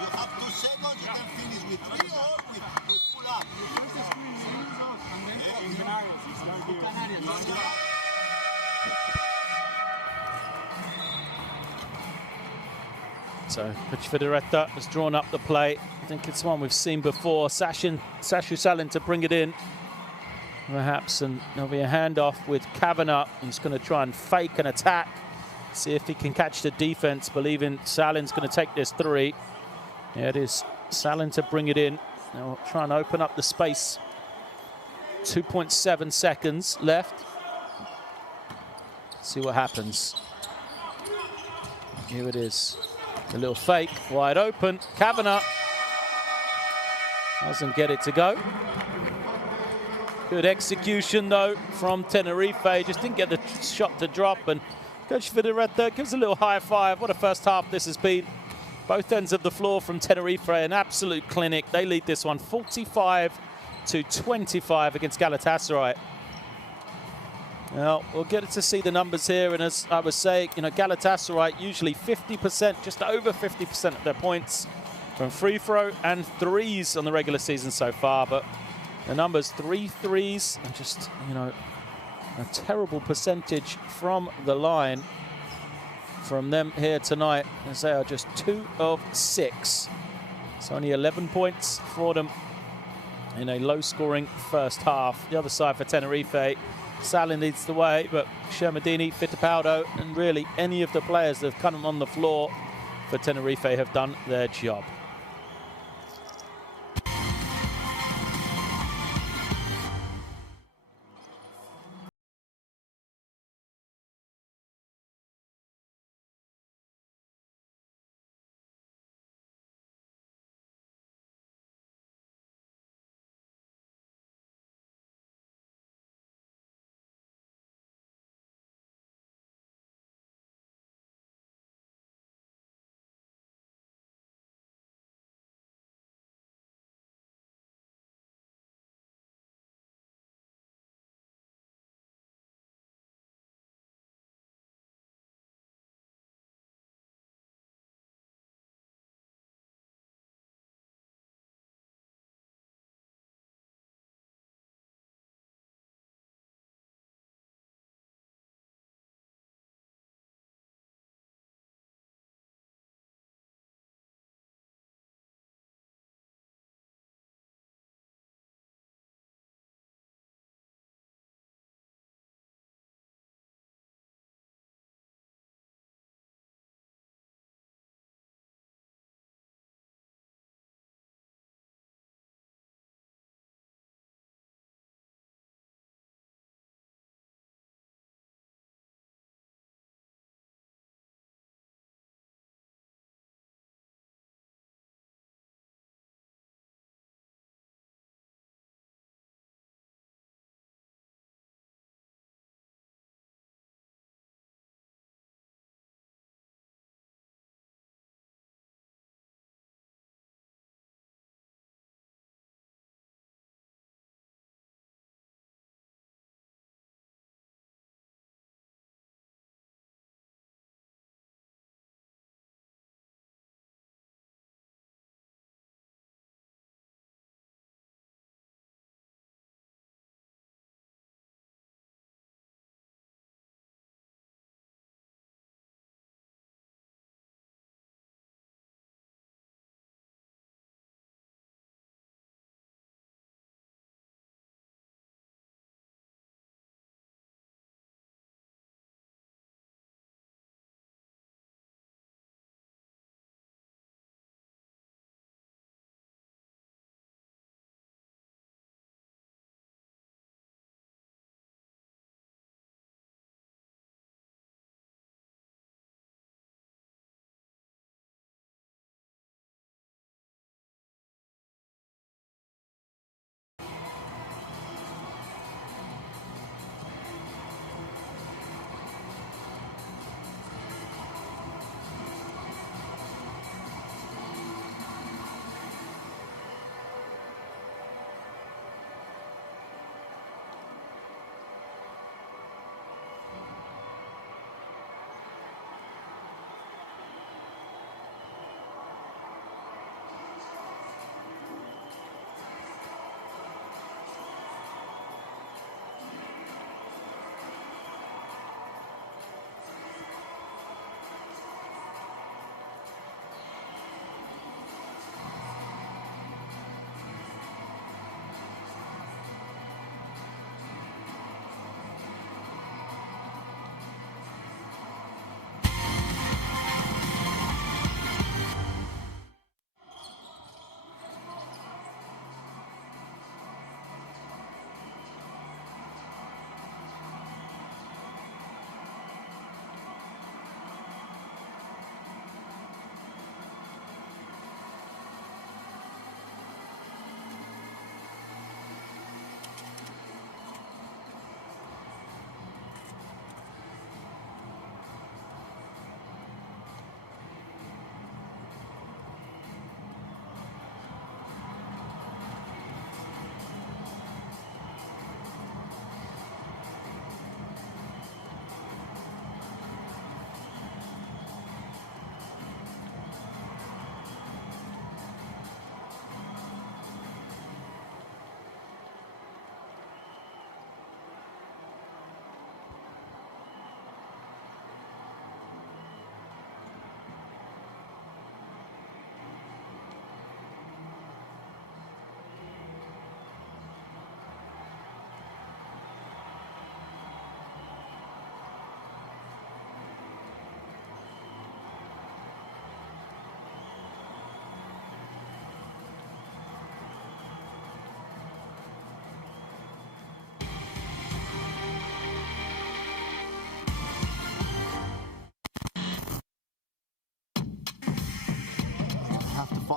You have 2 seconds, you can finish with 3 or with pull up. And then in Canarias, it's not here. So Fidaretta has drawn up the play. I think it's one we've seen before. Sashu Salin to bring it in, perhaps, and there'll be a handoff with Kavanagh. He's going to try and fake an attack, see if he can catch the defense, believing Salin's going to take this 3. Yeah, it is Salin to bring it in. They'll try and open up the space. 2.7 seconds left. See what happens. Here it is. A little fake, wide open. Kavanagh doesn't get it to go. Good execution, though, from Tenerife. Just didn't get the shot to drop. And Coach Fidaretta gives a little high five. What a first half this has been. Both ends of the floor from Tenerife, an absolute clinic. They lead this one 45-25 against Galatasaray. Well, we'll get to see the numbers here, and as I was saying, you know, Galatasaray usually 50%, just over 50% of their points from free throw and threes on the regular season so far, but the numbers 3 threes and just, you know, a terrible percentage from the line from them here tonight, as they are just 2 of 6. It's only 11 points for them in a low-scoring first half. The other side for Tenerife, Salin leads the way, but Shermadini, Fittipaldo, and really any of the players that have come on the floor for Tenerife have done their job.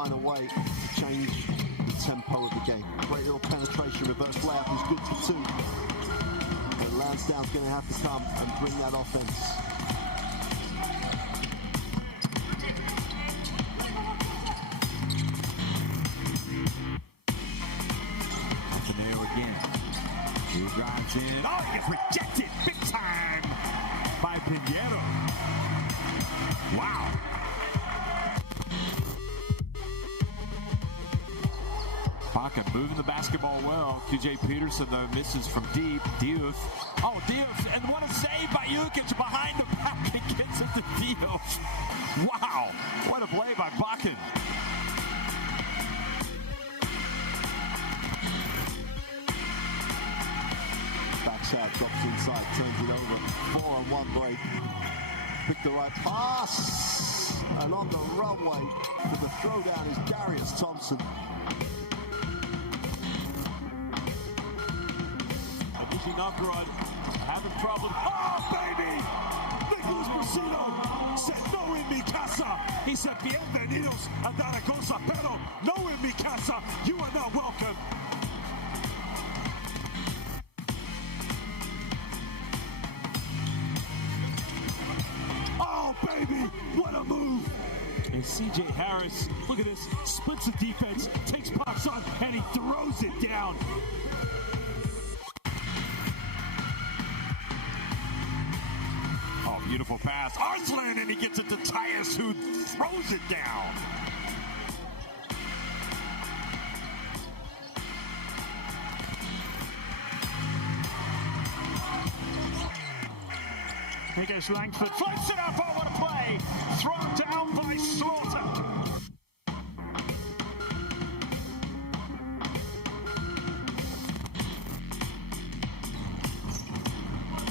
find a way to change the tempo of the game. Great little penetration, reverse layup is good for two. But Lansdowne's going to have to come and bring that offense. Up in there again. He drives in. Oh, he gets rejected big time by Pinheiro. Wow. Pocket moving the basketball well. QJ Peterson, though, misses from deep. Diouf. Oh, Diouf. And what a save by Jukic behind the back and gets it to Diouf. Wow. What a play by Bakken. Backs out, drops inside, turns it over. 4-on-1 break. Pick the right pass. And on the runway for the throwdown is Darius Thompson. Novgorod having problems. Oh, baby! Nicholas Brasino said no en mi casa. He said, bienvenidos a Zaragoza, pero no en mi casa. You are not welcome. Oh, baby! What a move! And C.J. Harris, look at this, splits the defense, takes pops on, and he throws it down. Beautiful pass. Arslan, and he gets it to Tyus, who throws it down. Here goes Langford. Floats it up. Oh, what a play. Thrown down by Slaughter.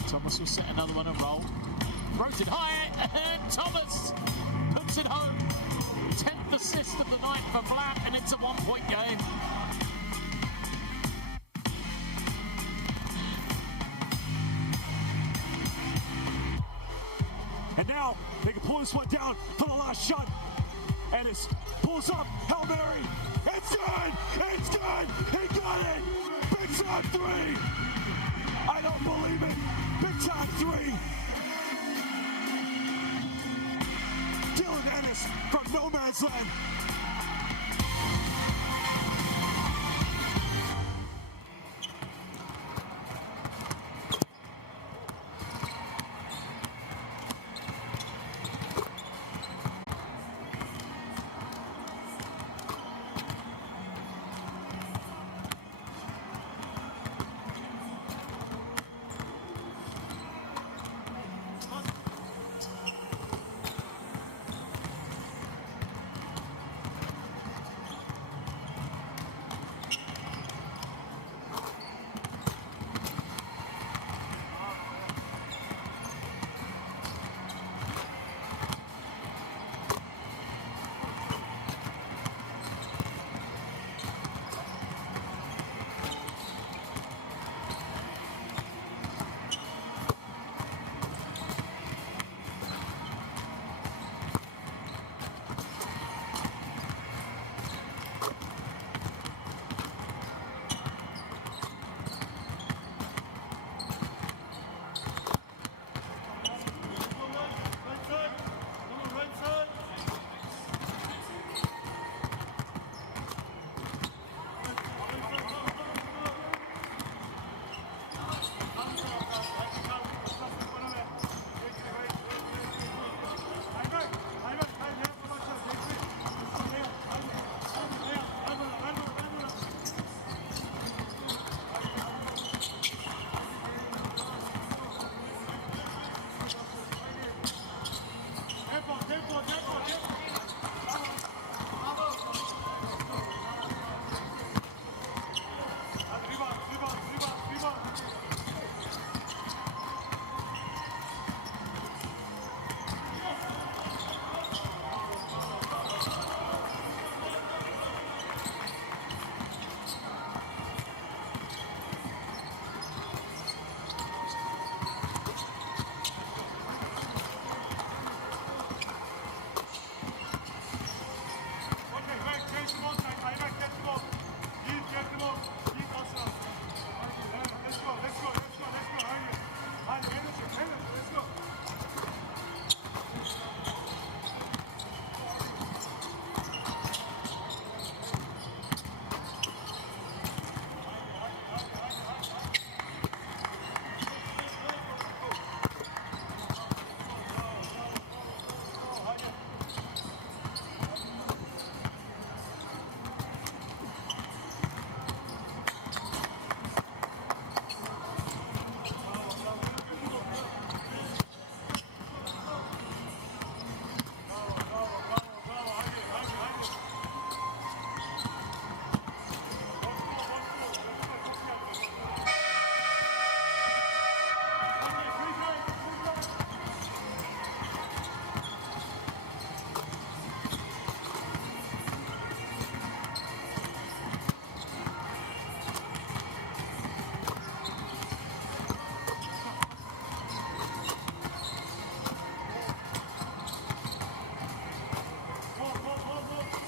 Thomas will set another one and roll. Throws it high, and Thomas puts it home. 10th assist of the night for Blatt, and it's a one-point game. And now they can pull this one down for the last shot. Ennis pulls up, Hail Mary. It's good! It's good! He got it! Big time three! I don't believe it! Big time three! Dylan Ennis from no man's land.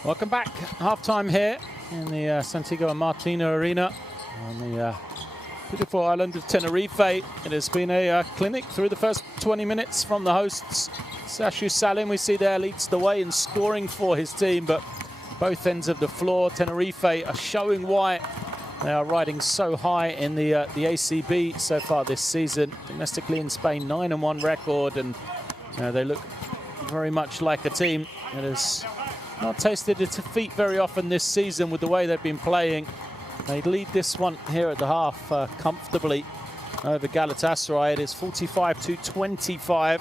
Welcome back. Half-time here in the Santiago and Martina Arena on the beautiful island of Tenerife. It has been a clinic through the first 20 minutes from the hosts. Sashu Salim, we see there, leads the way in scoring for his team, but both ends of the floor, Tenerife are showing why they are riding so high in the ACB so far this season. Domestically in Spain, 9-1 record, and they look very much like a team that has not tasted a defeat very often this season with the way they've been playing. They lead this one here at the half comfortably over Galatasaray. It is 45-25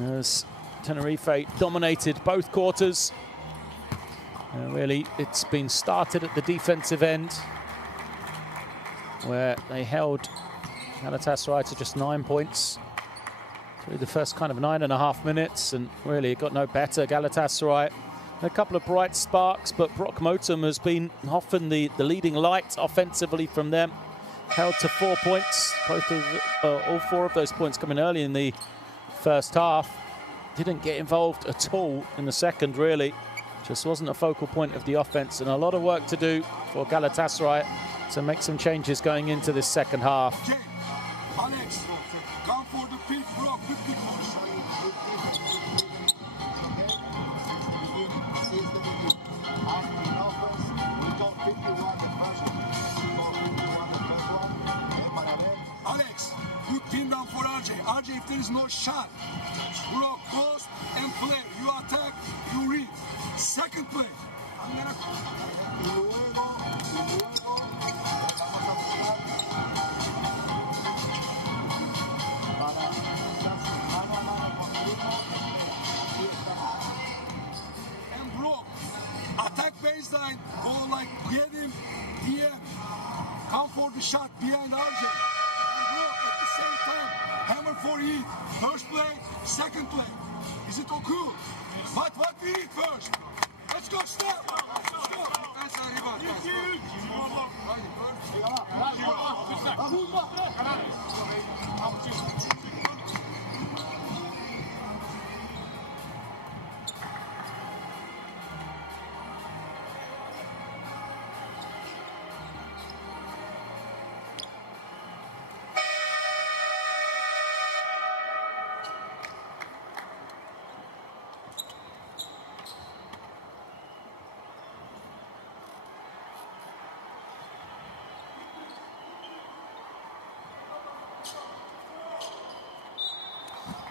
as Tenerife dominated both quarters. Really, it's been started at the defensive end where they held Galatasaray to just 9 points through the first kind of 9.5 minutes, and really it got no better. Galatasaray, a couple of bright sparks, but Brock Motum has been often the leading light offensively from them. Held to 4 points, all 4 of those points coming early in the first half. Didn't get involved at all in the second, really. Just wasn't a focal point of the offense, and a lot of work to do for Galatasaray to make some changes going into this second half. Okay. Alex, come for the pick, bro. Alex, you pin down for RJ. RJ, if there is no shot, bro, post and play. You attack, you read. Second play. And bro, attack baseline, go like get him, DM, come for the shot behind RJ. And bro, at the same time, hammer for E. First play, second play. Is it okay? What we need first? Let's go, step! Let's go! That's everybody.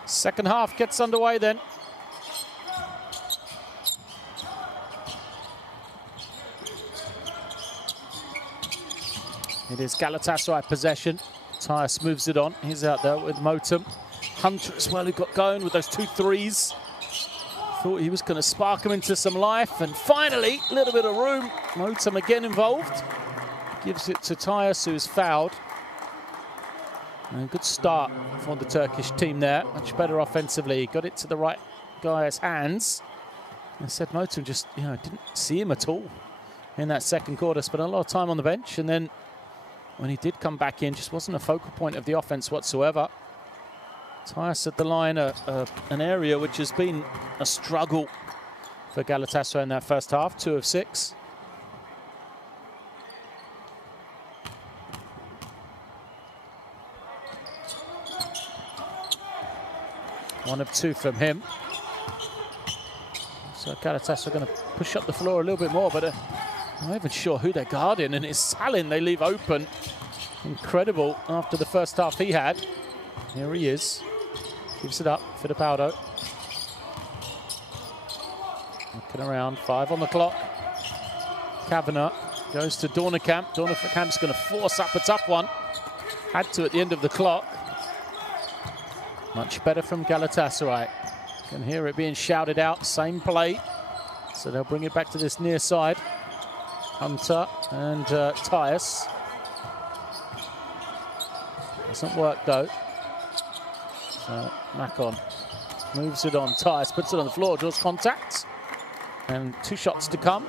Second half gets underway then. It is Galatasaray possession. Tyus moves it on. He's out there with Motum. Hunter as well, who got going with those 2 threes. Thought he was going to spark him into some life. And finally, a little bit of room. Motum again involved. Gives it to Tyus, who's fouled. And a good start for the Turkish team there. Much better offensively. Got it to the right guy's hands. I said Motum just, didn't see him at all in that second quarter. Spent a lot of time on the bench. And then when he did come back in, just wasn't a focal point of the offense whatsoever. Tyus at the line, an area which has been a struggle for Galatasaray in that first half. 2 of 6. One of 2 from him. So Galatasaray are going to push up the floor a little bit more, but I'm not even sure who they're guarding, and it's Salin they leave open. Incredible after the first half he had. Here he is. Gives it up, Fittipaldo. Looking around, 5 on the clock. Kavanagh goes to Dornekamp. Dornekamp's going to force up a tough one. Had to at the end of the clock. Much better from Galatasaray. Can hear it being shouted out. Same play. So they'll bring it back to this near side. Hunter and Tyus. Doesn't work though. So Macon moves it on. Tyus puts it on the floor, draws contact. And 2 shots to come.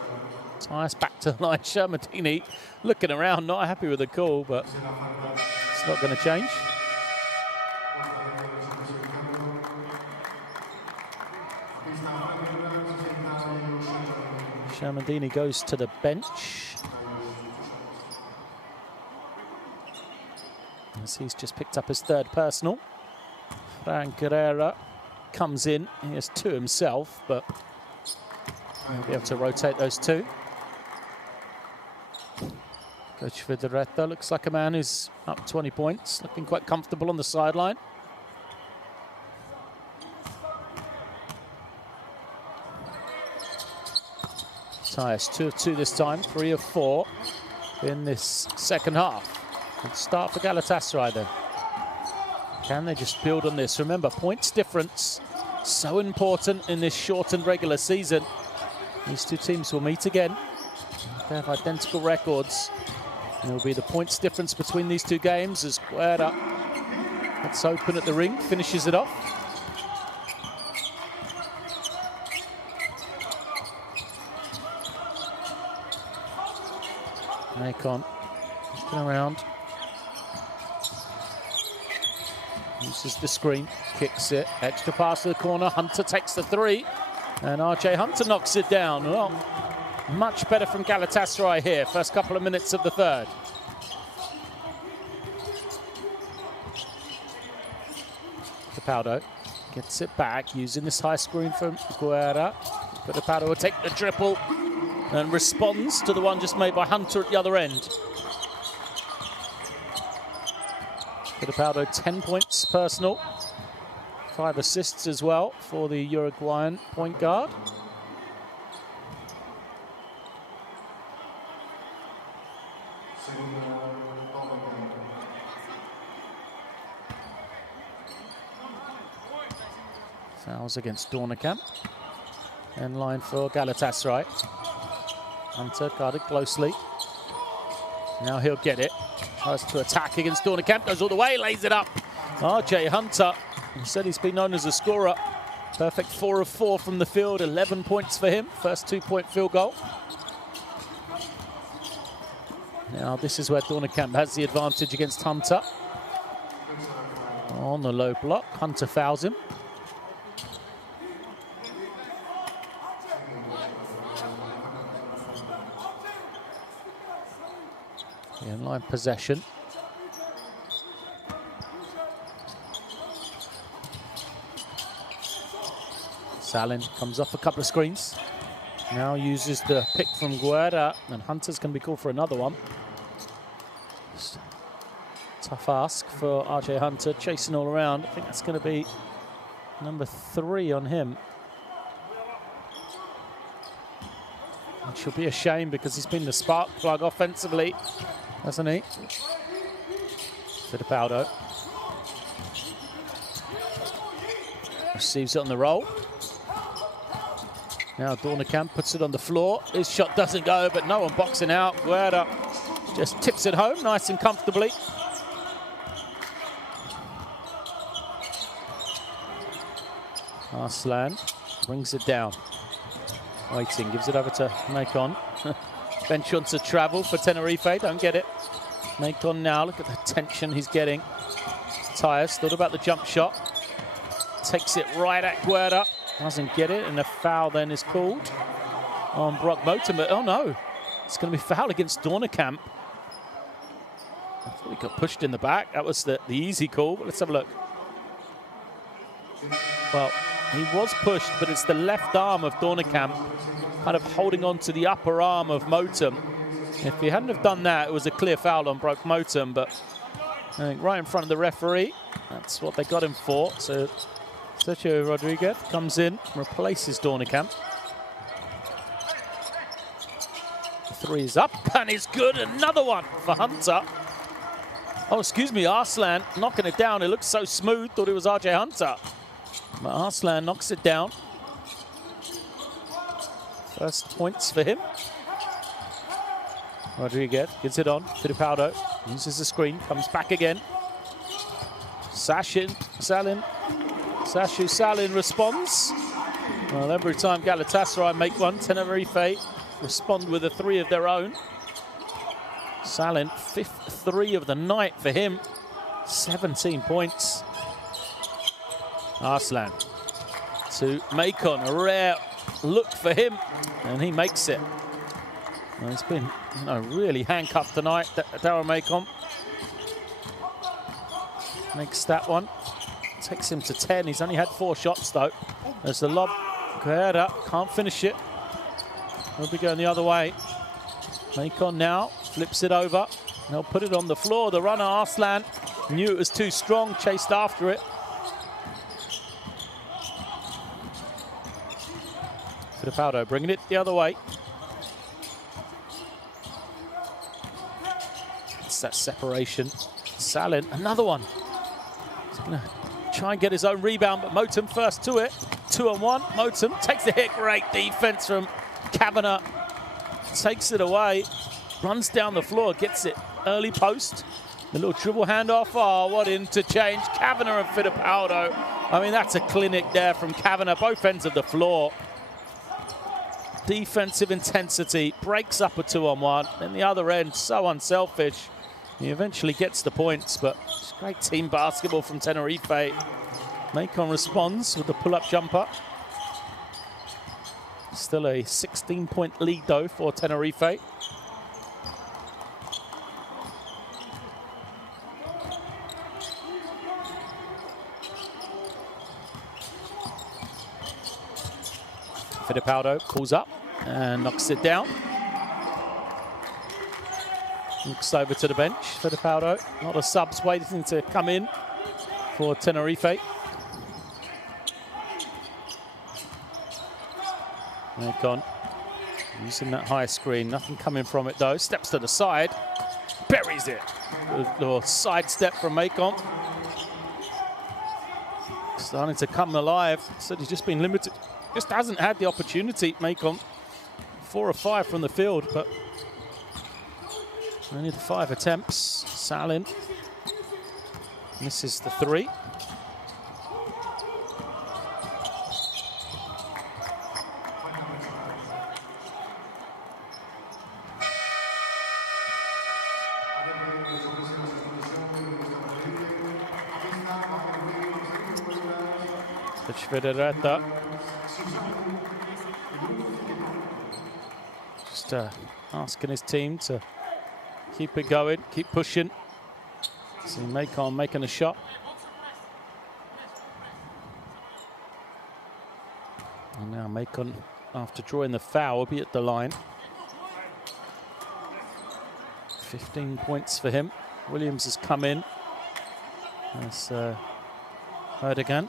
Tyus back to the line. Shermadini looking around, not happy with the call, but it's not going to change. Shamandini goes to the bench. As he's just picked up his third personal. Fran Guerrera comes in. He has 2 himself, but he'll be able to rotate those 2. Coach Vidoretta looks like a man who's up 20 points, looking quite comfortable on the sideline. Tyus 2 of 2 this time, 3 of 4 in this second half. Good start for Galatasaray then. Can they just build on this? Remember, points difference, so important in this shortened regular season. These 2 teams will meet again. They have identical records. And it will be the points difference between these 2 games as Guerra gets open at the ring, finishes it off. Macon looking around. Uses the screen, kicks it, extra pass to the corner. Hunter takes the 3, and RJ Hunter knocks it down. Well, much better from Galatasaray here, first couple of minutes of the third. Capaldo gets it back, using this high screen from Guerra. Capaldo will take the triple and responds to the one just made by Hunter at the other end. Capaldo 10 points personal, 5 assists as well for the Uruguayan point guard. Fouls against Dornekamp. End line for Galatasaray. Hunter guarded closely. Now he'll get it. Tries to attack against Dornekamp, goes all the way, lays it up. RJ Hunter, he said he's been known as a scorer. Perfect 4 of 4 from the field, 11 points for him. First 2-point field goal. Now this is where Dornekamp has the advantage against Hunter. On the low block, Hunter fouls him. The in-line possession. Salin comes off a couple of screens. Now uses the pick from Guerra, and Hunter's going to be called for another one. Tough ask for RJ Hunter, chasing all around. I think that's going to be number 3 on him. Which will be a shame because he's been the spark plug offensively, hasn't he? Fittipaldo receives it on the roll. Now Dornekamp puts it on the floor. His shot doesn't go, but no one boxing out. Guerra just tips it home nice and comfortably. Arslan brings it down. Waiting, gives it over to Macon. Bench wants to travel for Tenerife, don't get it. Macon now, look at the tension he's getting. Tyus thought about the jump shot. Takes it right at Guerra. Doesn't get it, and a foul then is called on Brock Moten. But oh no, it's going to be foul against Dornekamp. I thought he got pushed in the back. That was the easy call, but let's have a look. Well, he was pushed, but it's the left arm of Dornekamp kind of holding on to the upper arm of Moten. If he hadn't have done that, it was a clear foul on Brock Moten, but I think right in front of the referee, that's what they got him for. So Sergio Rodriguez comes in, replaces Dornekamp. The 3 is up, and it's good. Another one for Hunter. Oh, excuse me, Arslan knocking it down. It looked so smooth, thought it was RJ Hunter. But Arslan knocks it down. First points for him. Rodriguez gets it on. Fittipaldo uses the screen, comes back again. Salin responds. Well, every time Galatasaray make one, Tenerife respond with a 3 of their own. Salin, 5th 3 of the night for him. 17 points. Arslan to Macon, a rare look for him, and he makes it. Well, he's been, really handcuffed tonight, Darren Macon. Makes that one. Takes him to 10. He's only had 4 shots, though. There's the lob. Guerra can't finish it. He'll be going the other way. Macon now flips it over. They'll put it on the floor. The runner, Arslan, knew it was too strong, chased after it. Fittipaldo bringing it the other way. It's that separation. Salin, another one. He's going to try and get his own rebound, but Motum first to it. 2-on-1. Motum takes the hit. Great defense from Kavanagh. Takes it away. Runs down the floor, gets it early post. The little dribble handoff. Oh, what interchange. Kavanagh and Fittipaldo. I mean, that's a clinic there from Kavanagh, both ends of the floor. Defensive intensity, breaks up a 2-on-1. Then the other end, so unselfish. He eventually gets the points, but it's great team basketball from Tenerife. Macon responds with the pull-up jumper. Still a 16-point lead, though, for Tenerife. Fittipaldo pulls up and knocks it down. Looks over to the bench. Fittipaldo, a lot of subs waiting to come in for Tenerife. Macon using that high screen. Nothing coming from it, though. Steps to the side. Buries it. A little side step from Macon. Starting to come alive. Said he's just been limited. Just hasn't had the opportunity, Macon. 4 of 5 from the field, but only the 5 attempts. Salin misses the 3. Just asking his team to keep it going, keep pushing. See Macon making a shot. And now Macon, after drawing the foul, will be at the line. 15 points for him. Williams has come in. That's Erdogan.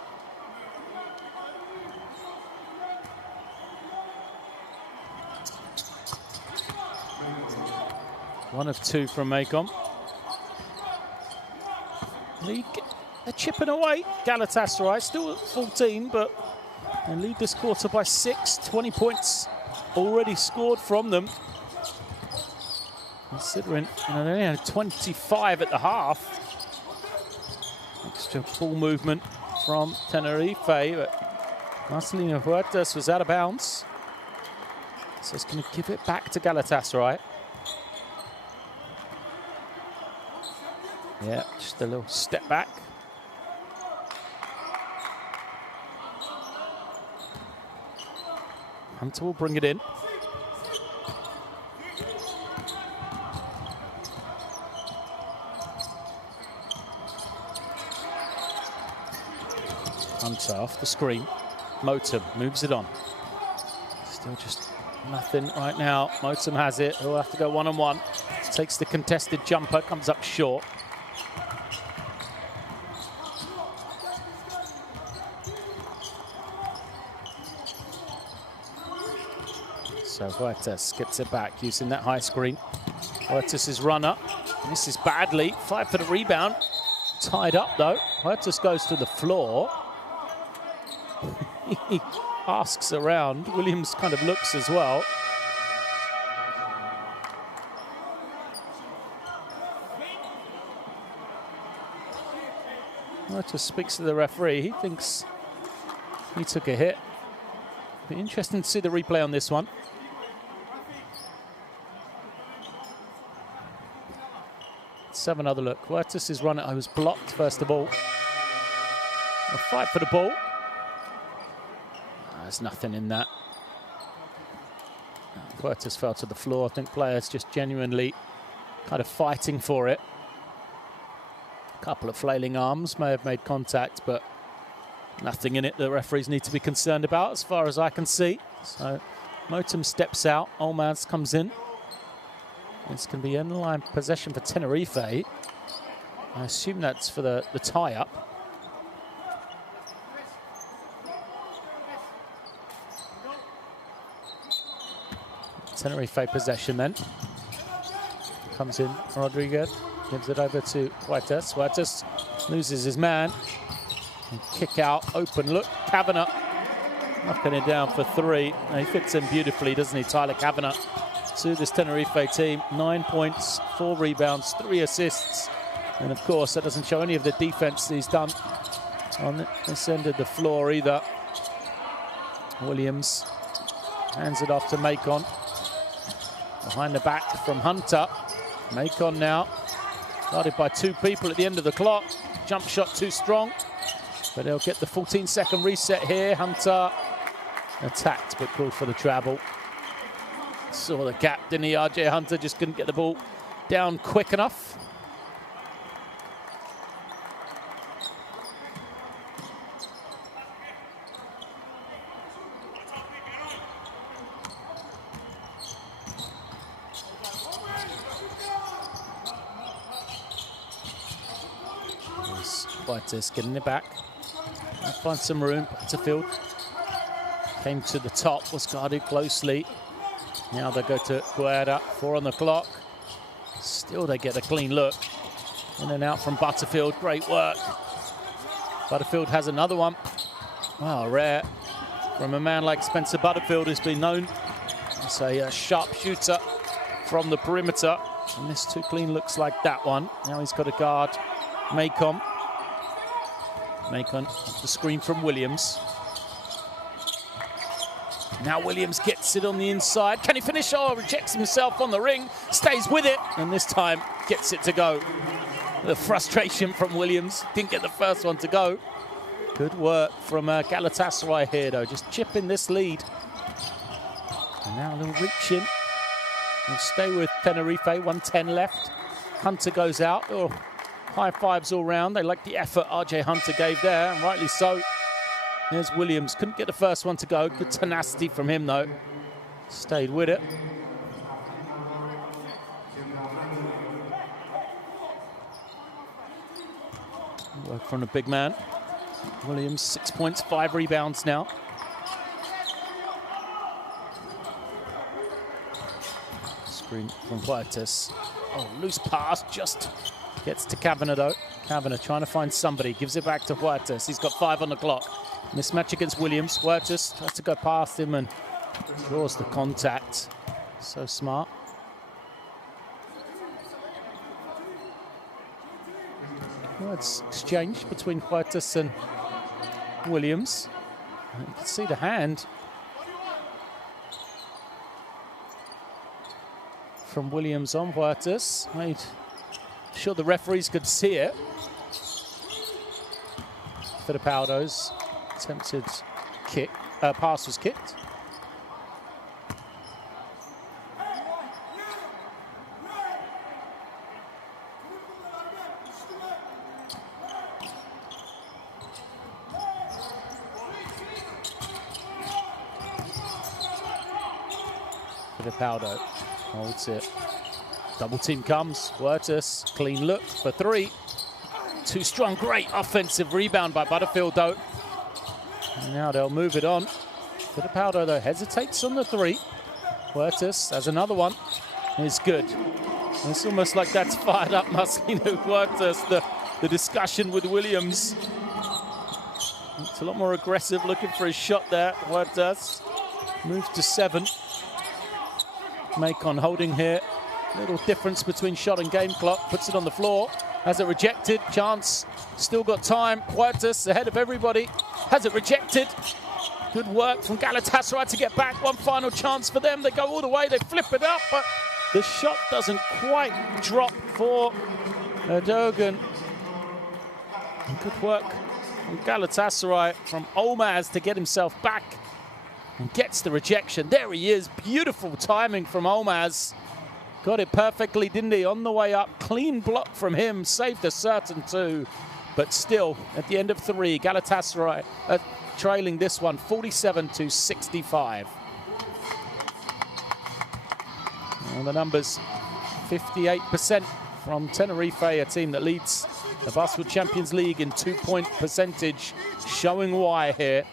One of 2 from Macon. Lead, they're chipping away. Galatasaray still at 14, but they lead this quarter by 6. 20 points already scored from them. Considering they only had 25 at the half. Extra ball movement from Tenerife, but Marcelino Huertas was out of bounds. So it's going to give it back to Galatasaray. Yeah, just a little step back. Hunter will bring it in. Hunter off the screen. Motum moves it on. Still just nothing right now. Motum has it. He'll have to go one-on-one. Takes the contested jumper, comes up short. So Huertas gets it back, using that high screen. Huertas' runner misses badly. 5 for the rebound. Tied up, though. Huertas goes to the floor. He asks around. Williams kind of looks as well. Huertas speaks to the referee. He thinks he took a hit. Be interesting to see the replay on this one. Let's have another look. Huertas' runner, I was blocked first of all. A fight for the ball. There's nothing in that. Huertas fell to the floor. I think players just genuinely kind of fighting for it. A couple of flailing arms may have made contact, but nothing in it the referees need to be concerned about as far as I can see. So Motum steps out, Olmaz comes in. It's going to be in-line possession for Tenerife. I assume that's for the tie-up. Tenerife possession then. Comes in Rodriguez, gives it over to Huertas. Huertas loses his man. And kick out, open look. Kavanagh knocking it down for 3. And he fits in beautifully, doesn't he, Tyler Kavanagh, to this Tenerife team. 9 points, 4 rebounds, 3 assists. And of course, that doesn't show any of the defense he's done on this end of the floor either. Williams hands it off to Macon. Behind the back from Hunter. Macon now guarded by 2 people at the end of the clock. Jump shot too strong, but they'll get the 14-second reset here. Hunter attacked, but called for the travel. Saw the gap, didn't he? RJ Hunter just couldn't get the ball down quick enough. Huertas getting it back. Find some room. Butterfield came to the top, was guarded closely. Now they go to Guerra, 4 on the clock. Still they get a clean look. In and out from Butterfield, great work. Butterfield has another one. Wow, rare from a man like Spencer Butterfield, who's been known as a sharp shooter from the perimeter. And this 2 clean looks like that one. Now he's got to guard Macon. Macon, the screen from Williams. Now Williams gets it on the inside. Can he finish? Oh, rejects himself on the ring. Stays with it, and this time gets it to go. The frustration from Williams. Didn't get the first one to go. Good work from Galatasaray here, though. Just chipping this lead. And now they'll reach in. They'll stay with Tenerife. 1:10 left. Hunter goes out. Oh. High fives all round. They like the effort RJ Hunter gave there, and rightly so. There's Williams. Couldn't get the first one to go. Good tenacity from him, though. Stayed with it. Work from the big man. Williams, 6 points, 5 rebounds now. Screen from Huertas. Oh, loose pass, just gets to Kavanagh, though. Kavanagh trying to find somebody. Gives it back to Huertas. He's got 5 on the clock. Mismatch against Williams. Huertas tries to go past him and draws the contact. So smart. Words exchanged between Huertas and Williams. You can see the hand from Williams on Huertas. Made sure the referees could see it. Fittipaldo's attempted kick, pass was kicked. Fittipaldo holds it. Double team comes. Huertas, clean look for 3. Too strong. Great offensive rebound by Butterfield, though. And now they'll move it on. Fittipaldo, though, hesitates on the 3. Huertas has another one. It's good. It's almost like that's fired up Marcelino Huertas, the discussion with Williams. It's a lot more aggressive, looking for his shot there. Huertas moves to 7. Macon holding here. Little difference between shot and game clock. Puts it on the floor. Has it rejected. Chance. Still got time. Huertas ahead of everybody. Has it rejected. Good work from Galatasaray to get back. One final chance for them. They go all the way. They flip it up, but the shot doesn't quite drop for Erdogan. Good work from Galatasaray, from Olmaz to get himself back and gets the rejection. There he is. Beautiful timing from Olmaz. Got it perfectly, didn't he? On the way up. Clean block from him. Saved a certain two. But still, at the end of three, Galatasaray trailing this one 47-65. And the numbers, 58% from Tenerife, a team that leads the Basketball Champions League in 2-point percentage, showing why here.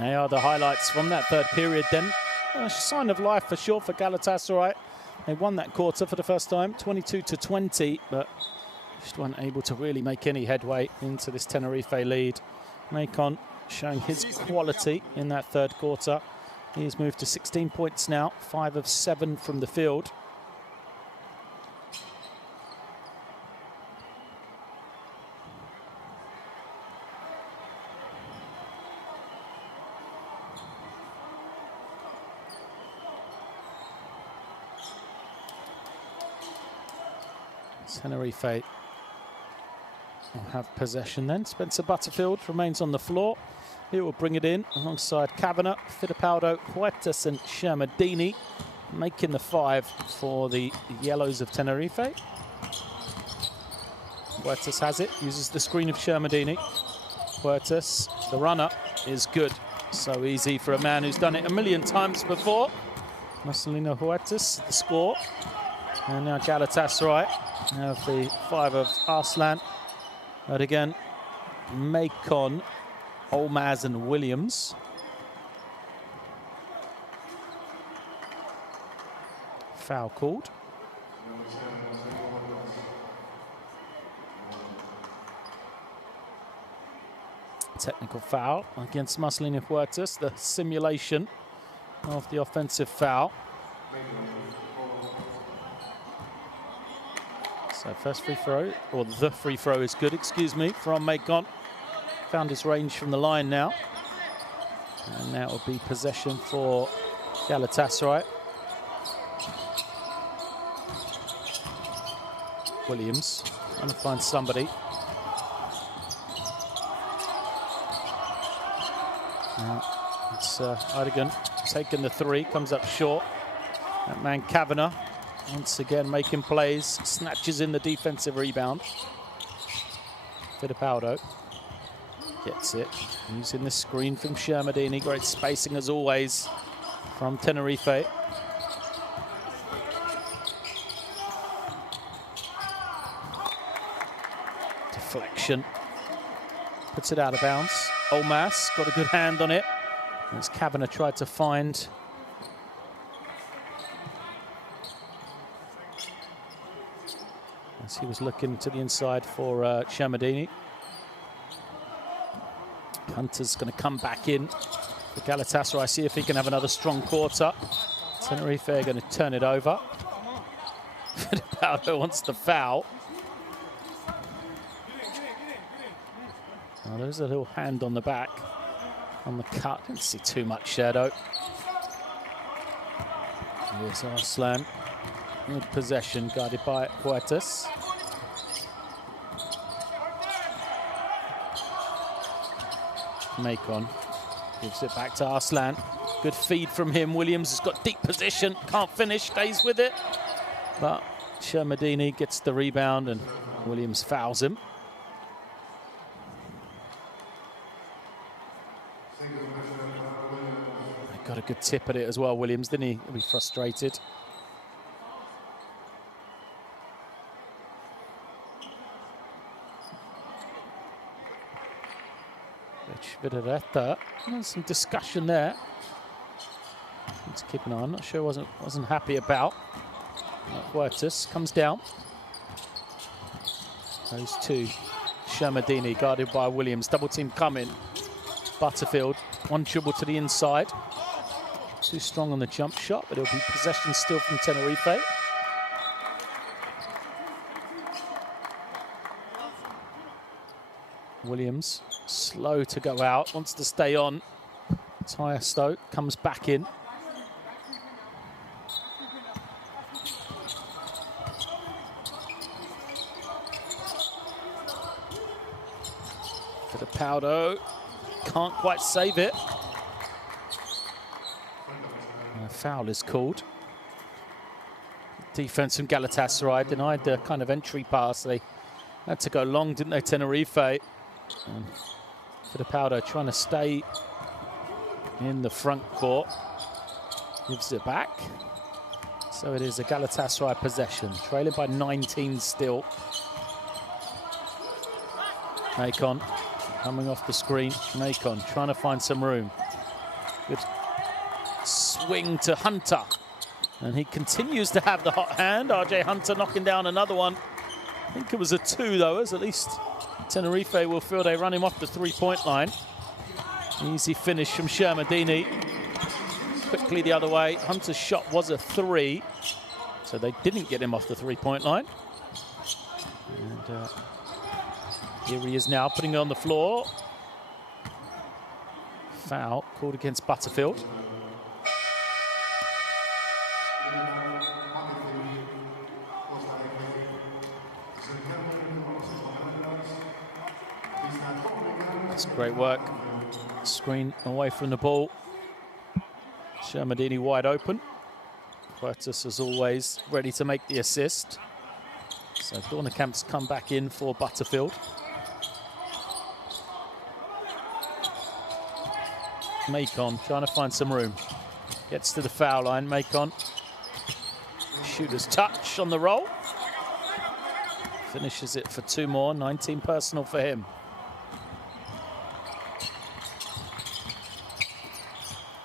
They are the highlights from that third period then. A sign of life for sure for Galatasaray. They won that quarter for the first time, 22-20, but just weren't able to really make any headway into this Tenerife lead. Macon showing his quality in that third quarter. He has moved to 16 points now, 5 of 7 from the field. Tenerife will have possession then. Spencer Butterfield remains on the floor. He will bring it in alongside Kavanagh, Fittipaldo, Huertas and Shermadini, making the 5 for the Yellows of Tenerife. Huertas has it, uses the screen of Shermadini. Huertas, the runner, is good. So easy for a man who's done it a million times before. Marcelino Huertas, the score. And now Galatasaray have the 5 of Arslan. But again, Macon, Olmaz and Williams. Foul called. Technical foul against Marcelino Huertas, the simulation of the offensive foul. So first free throw, or the free throw is good, excuse me, from Macon. Found his range from the line now. And that will be possession for Galatasaray. Williams trying to find somebody. Now it's Erdogan taking the 3, comes up short. That man Kavanagh once again making plays, snatches in the defensive rebound. Fittipaldo gets it, using the screen from Shermadini. Great spacing as always from Tenerife. Deflection, puts it out of bounds. Olmaz got a good hand on it as Kavanagh tried to find as he was looking to the inside for Shermadini. Hunter's going to come back in for Galatasaray, see if he can have another strong quarter. Tenerife are going to turn it over. Fittipaldo wants the foul. Oh, there's a little hand on the back, on the cut. Didn't see too much shadow. Here's Arslan. with possession, guarded by Huertas. Macon gives it back to Arslan. Good feed from him. Williams has got deep position, can't finish, stays with it. But Shermadini gets the rebound and Williams fouls him. Got a good tip at it as well, Williams, didn't he? He'll be frustrated. There's some discussion there. Let's keep an eye on. Not sure, wasn't happy about. Huertas comes down. Goes to Shermadini, guarded by Williams. Double team coming. Butterfield, one dribble to the inside. Too strong on the jump shot, but it'll be possession still from Tenerife. Williams, slow to go out, wants to stay on. Tyre Stoke comes back in. For the Powdo, can't quite save it. A foul is called. Defense from Galatasaray denied the kind of entry pass. They had to go long, didn't they, Tenerife? And Fittipaldo trying to stay in the front court. Gives it back. So it is a Galatasaray possession. Trailing by 19 still. Macon coming off the screen. Macon trying to find some room. Good swing to Hunter. And he continues to have the hot hand. RJ Hunter knocking down another one. I think it was a 2 though, as at least Tenerife will feel they run him off the three-point line. Easy finish from Shermadini. Quickly the other way. Hunter's shot was a 3, so they didn't get him off the three-point line. And here he is now, putting it on the floor. Foul called against Butterfield. That's great work. Screen away from the ball. Shermadini wide open. Huertas, as always, ready to make the assist. So Dornekamp's come back in for Butterfield. Macon trying to find some room. Gets to the foul line. Macon. Shooter's touch on the roll. Finishes it for 2 more. 19 personal for him.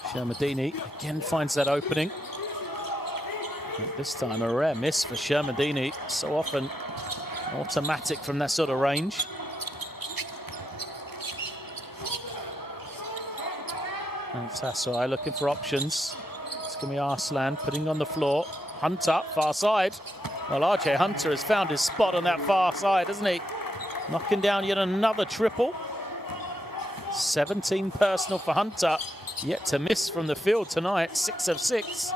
Shermadini again finds that opening. This time a rare miss for Shermadini. So often automatic from that sort of range. And Tassai looking for options. It's going to be Arslan putting on the floor. Hunter, far side. Well, RJ Hunter has found his spot on that far side, hasn't he? Knocking down yet another triple. 17 personal for Hunter. Yet to miss from the field tonight. 6 of 6.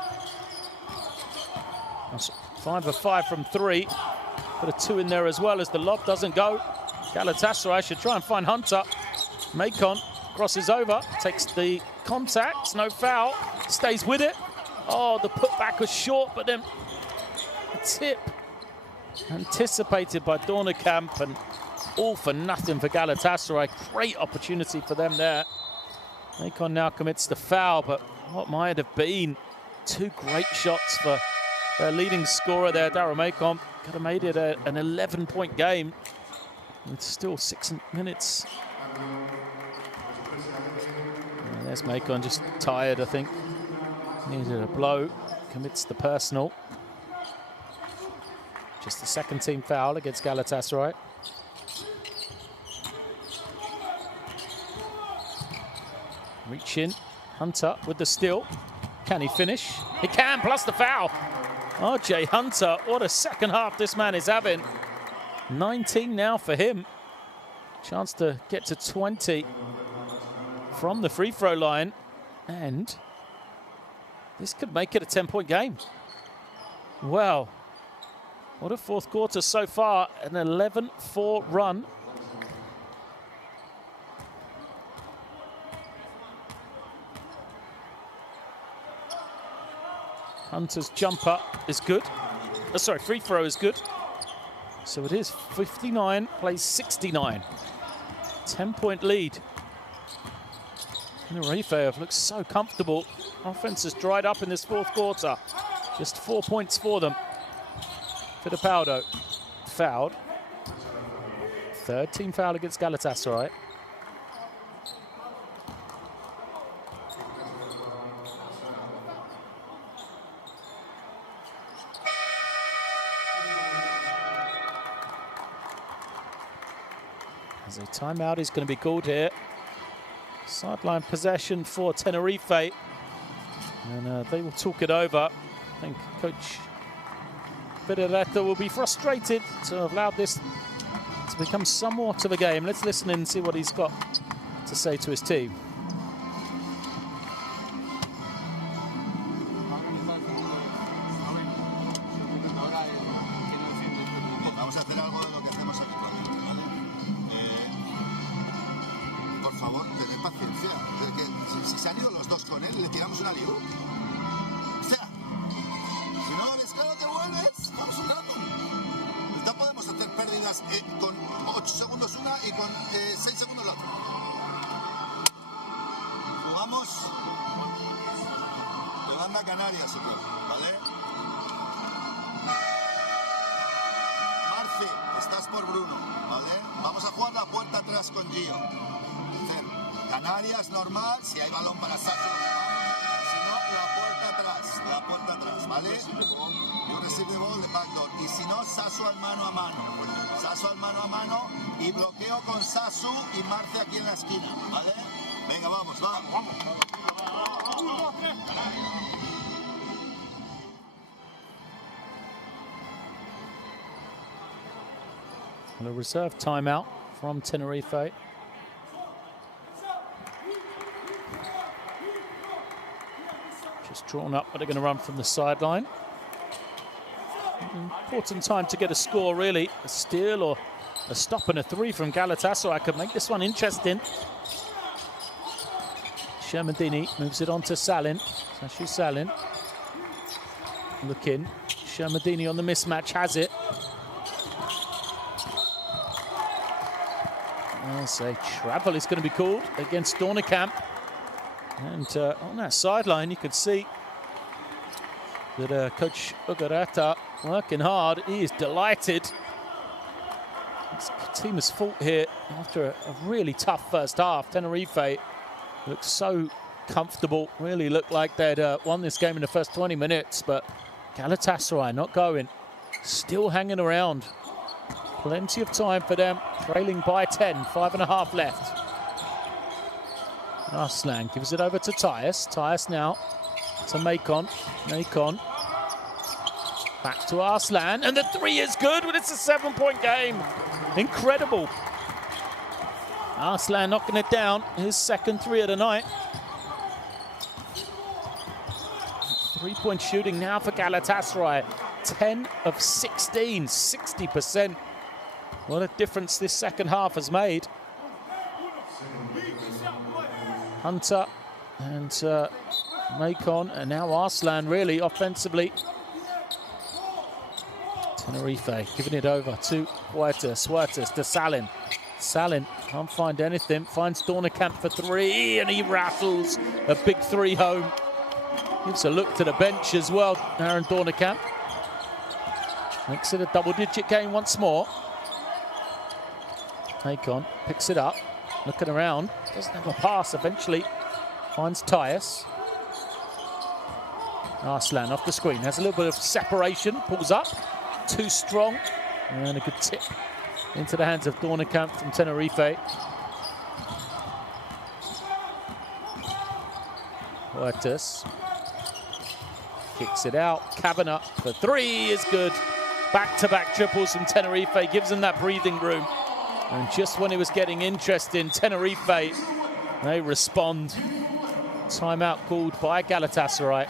5 of 5 from 3. Put a 2 in there as well as the lob doesn't go. Galatasaray should try and find Hunter. Macon crosses over, takes the contact, no foul, stays with it. Oh, the putback was short, but then a tip anticipated by Dornekamp, and all for nothing for Galatasaray. Great opportunity for them there. Macon now commits the foul, but what might have been 2 great shots for their leading scorer there, Darryl Macon. Could have made it an 11-point game with still 6 minutes. And there's Macon, just tired, I think. Needed a blow, commits the personal. Just the second team foul against Galatasaray. Reach in, Hunter with the steal. Can he finish? He can, plus the foul. RJ Hunter, what a second half this man is having. 19 now for him. Chance to get to 20 from the free throw line. And this could make it a 10-point game. Well, what a fourth quarter so far, an 11-4 run. Hunter's jumper is good. Sorry, free throw is good. So it is 59, plays 69. 10-point lead. Tenerife looks so comfortable. Offense has dried up in this fourth quarter. Just 4 points for them. Fittipaldo fouled. Third team foul against Galatasaray. As a timeout is going to be called here. Sideline possession for Tenerife. And they will talk it over. I think Coach Iberostar will be frustrated to have allowed this to become somewhat of a game. Let's listen in and see what he's got to say to his team. Vamos a hacer algo de lo que hacemos habitualmente, ¿vale? Por favor, tened paciencia. Si se han ido los dos con él, le tiramos una liu. O sea, si no ves claro, te vuelves. Vamos un rato. No podemos hacer pérdidas con 8 segundos una y con 6 segundos la otra. Jugamos de banda canaria, señor, ¿vale? Marci, estás por Bruno, ¿vale? Vamos a jugar la puerta atrás con Gio. Canarias normal, si hay balón para Sasso. Si no, la puerta atrás, ¿vale? You receive the ball, the backdoor. Y si no, Sasso al mano a mano. Sasso al mano a mano y bloqueo con Sasso y Marci aquí en la esquina, ¿vale? Venga, vamos. And a reserve timeout from Tenerife. Just drawn up, but they're going to run from the sideline. Important time to get a score, really. A steal or a stop and a three from Galatasaray could make this one interesting. Shermadini moves it on to Salin. Sashu Salin. Look in. Shermadini on the mismatch, has it. There's a travel is going to be called against Dornekamp. And on that sideline, you could see that Coach Iberostar working hard. He is delighted. This team has fought here after a really tough first half. Tenerife looked so comfortable, really looked like they'd won this game in the first 20 minutes, but Galatasaray not going, still hanging around. Plenty of time for them, trailing by 10, 5.5 left. Arslan gives it over to Tyus. Tyus now to Macon. Macon back to Arslan, and the three is good, but it's a 7-point game. Incredible. Arslan knocking it down, his second three of the night. 3-point shooting now for Galatasaray. 10 of 16, 60%. What a difference this second half has made. Hunter and Macon, and now Arslan really offensively. Tenerife giving it over to Huertas. Huertas to Salin. Salin can't find anything, finds Dornekamp for three, and he rattles a big three home. Gives a look to the bench as well, Aaron Dornekamp. Makes it a double-digit game once more. Macon picks it up, looking around, doesn't have a pass eventually. Finds Tyus. Arslan off the screen, has a little bit of separation, pulls up, too strong, and a good tip into the hands of Dornekamp from Tenerife. Huertas kicks it out, Kavanagh for three is good. Back-to-back triples from Tenerife, gives them that breathing room. And just when it was getting interesting, Tenerife, they respond. Timeout called by Galatasaray.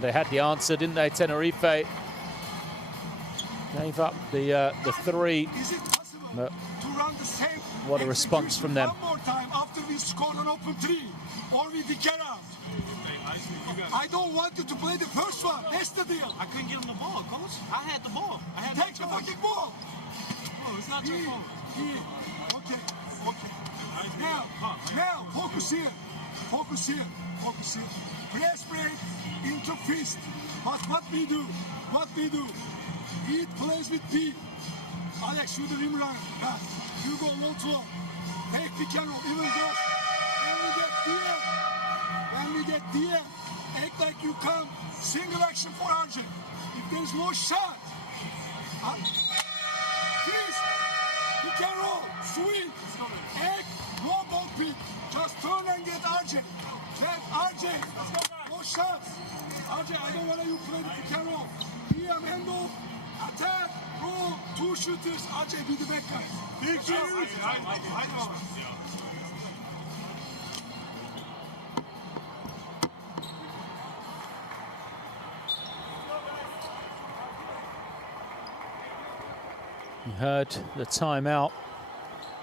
They had the answer, didn't they? Tenerife gave up the three. Is it possible But to run the same what a response from them. one more time after we score an open three, or we get out? I don't want you to play the first one. That's the deal. I couldn't give him the ball, coach. I had the ball. I had Take the fucking ball. Oh, it's not your fault. Okay. Now, focus here. Focus here. Press break into fist. But what we do? He plays with B. Alex, you the rim runner. You go low to low. Take pick and roll. Even goes. When we get there, act like you come. Single action for RJ. If there's no shot, freeze. Pick and roll. Swing. Act. No ball pick. Just turn and get RJ. Get RJ. No shots. RJ, I don't want you to play the pick and roll. PM handle. Attack. Roll. 2 shooters. RJ be the back guy. Big shoot. I know. You heard the timeout.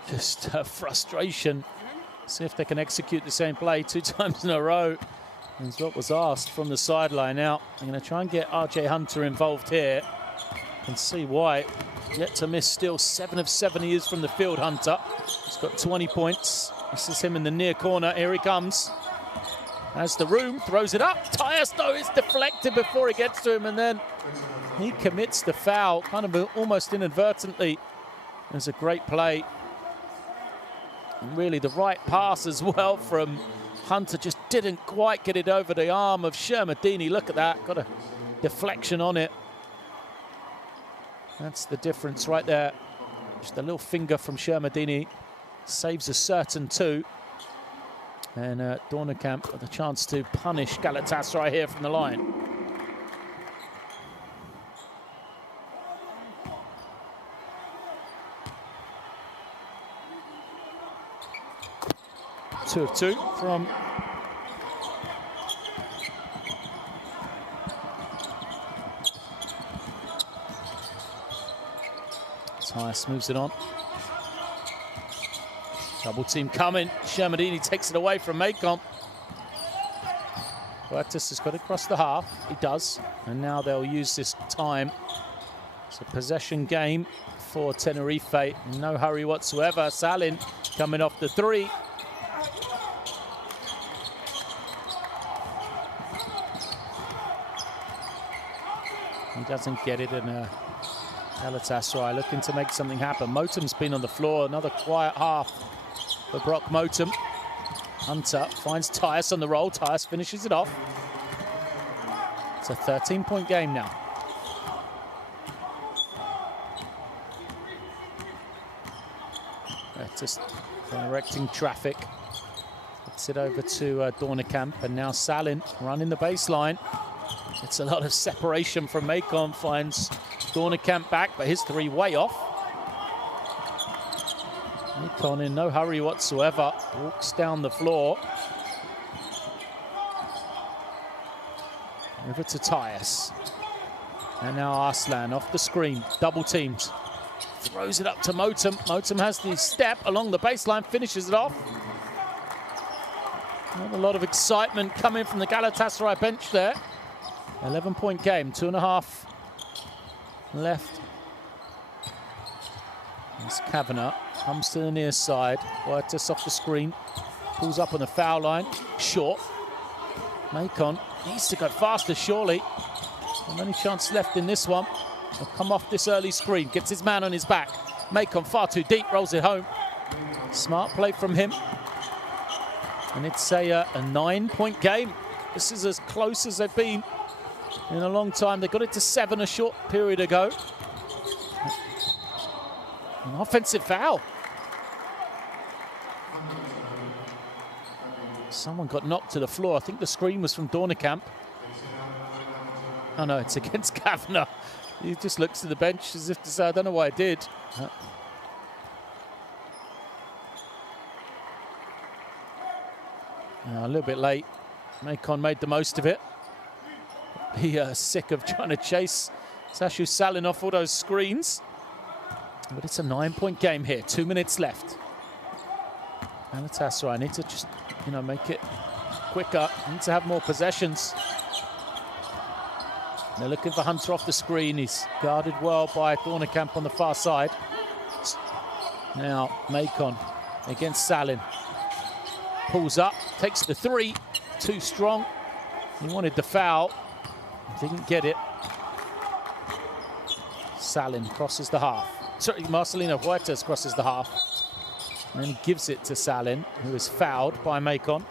Just frustration. See if they can execute the same play 2 times in a row. That's what was asked from the sideline. Now, I'm going to try and get RJ Hunter involved here and see why. Yet to miss still. 7 of 7 he is from the field, Hunter. He's got 20 points. This is him in the near corner. Here he comes. Has the room, throws it up. Tyus, though, it's deflected before it gets to him, and then he commits the foul, kind of almost inadvertently. It was a great play. And really the right pass as well from Hunter, just didn't quite get it over the arm of Shermadini. Look at that, got a deflection on it. That's the difference right there. Just a little finger from Shermadini saves a certain 2. And Dornekamp with a chance to punish Galatasaray here from the line. Two of 2 from Tyus, moves it on. Double team coming. Shermadini takes it away from Macon. Huertas has got it across the half. He does. And now they'll use this time. It's a possession game for Tenerife. No hurry whatsoever. Salin coming off the 3. He doesn't get it, and Galatasaray looking to make something happen. Motum's been on the floor. Another quiet half for Brock Motum. Hunter finds Tyus on the roll. Tyus finishes it off. It's a 13-point game now. Just directing traffic. Gets it over to Dornekamp, and now Salin running the baseline. It's a lot of separation from Macon. Finds Dornekamp back, but his 3 way off. Macon in no hurry whatsoever. Walks down the floor. Over to Tyus. And now Arslan off the screen. Double teams. Throws it up to Motum. Motum has the step along the baseline, finishes it off. Not a lot of excitement coming from the Galatasaray bench there. 11-point game, 2.5 left. As Kavanagh comes to the near side. Huertas off the screen. Pulls up on the foul line. Short. Macon needs to go faster, surely. Not many chance left in this one. He'll come off this early screen. Gets his man on his back. Macon far too deep. Rolls it home. Smart play from him. And it's a 9-point game. This is as close as they've been in a long time. They got it to 7 a short period ago. An offensive foul. Someone got knocked to the floor. I think the screen was from Dornekamp. Oh no, it's against Kavanagh. He just looks to the bench as if to say, I don't know why I did. A little bit late. Macon made the most of it. be sick of trying to chase Sashu Salin off all those screens. But it's a 9-point game here. 2 minutes left. Galatasaray need to just, make it quicker. Need to have more possessions. They're looking for Hunter off the screen. He's guarded well by Dornekamp on the far side. Now Macon against Salin. Pulls up, takes the three. Too strong. He wanted the foul. Didn't get it. Salin crosses the half. Sorry, Marcelino Huertas crosses the half. And then he gives it to Salin, who is fouled by Macon.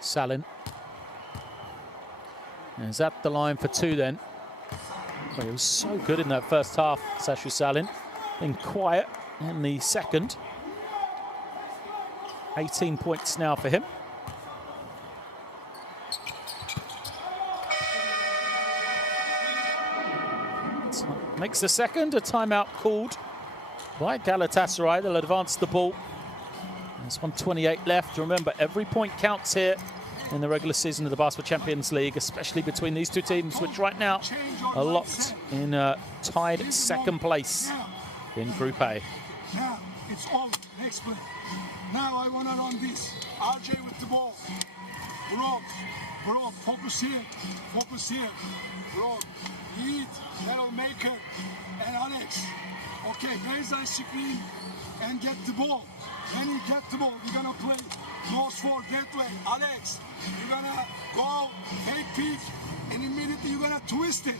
Salin. Is at the line for two then. Well, he was so good in that first half, Sashu Salin. Been quiet in the second. 18 points now for him. Makes the second, a timeout called by Galatasaray. They'll advance the ball. There's 1:28 left. Remember, every point counts here in the regular season of the Basketball Champions League, especially between these two teams, which right now are locked in tied second place in Group A. Now, it's all next play. Now I want to run this. RJ with the ball. Bro, focus here. Bro, Heat, Carol Maker, and Alex. Okay, baseline screen and get the ball. When you get the ball, you're gonna play close for gateway. Alex, you're gonna go, take peek, and immediately you're gonna twist it.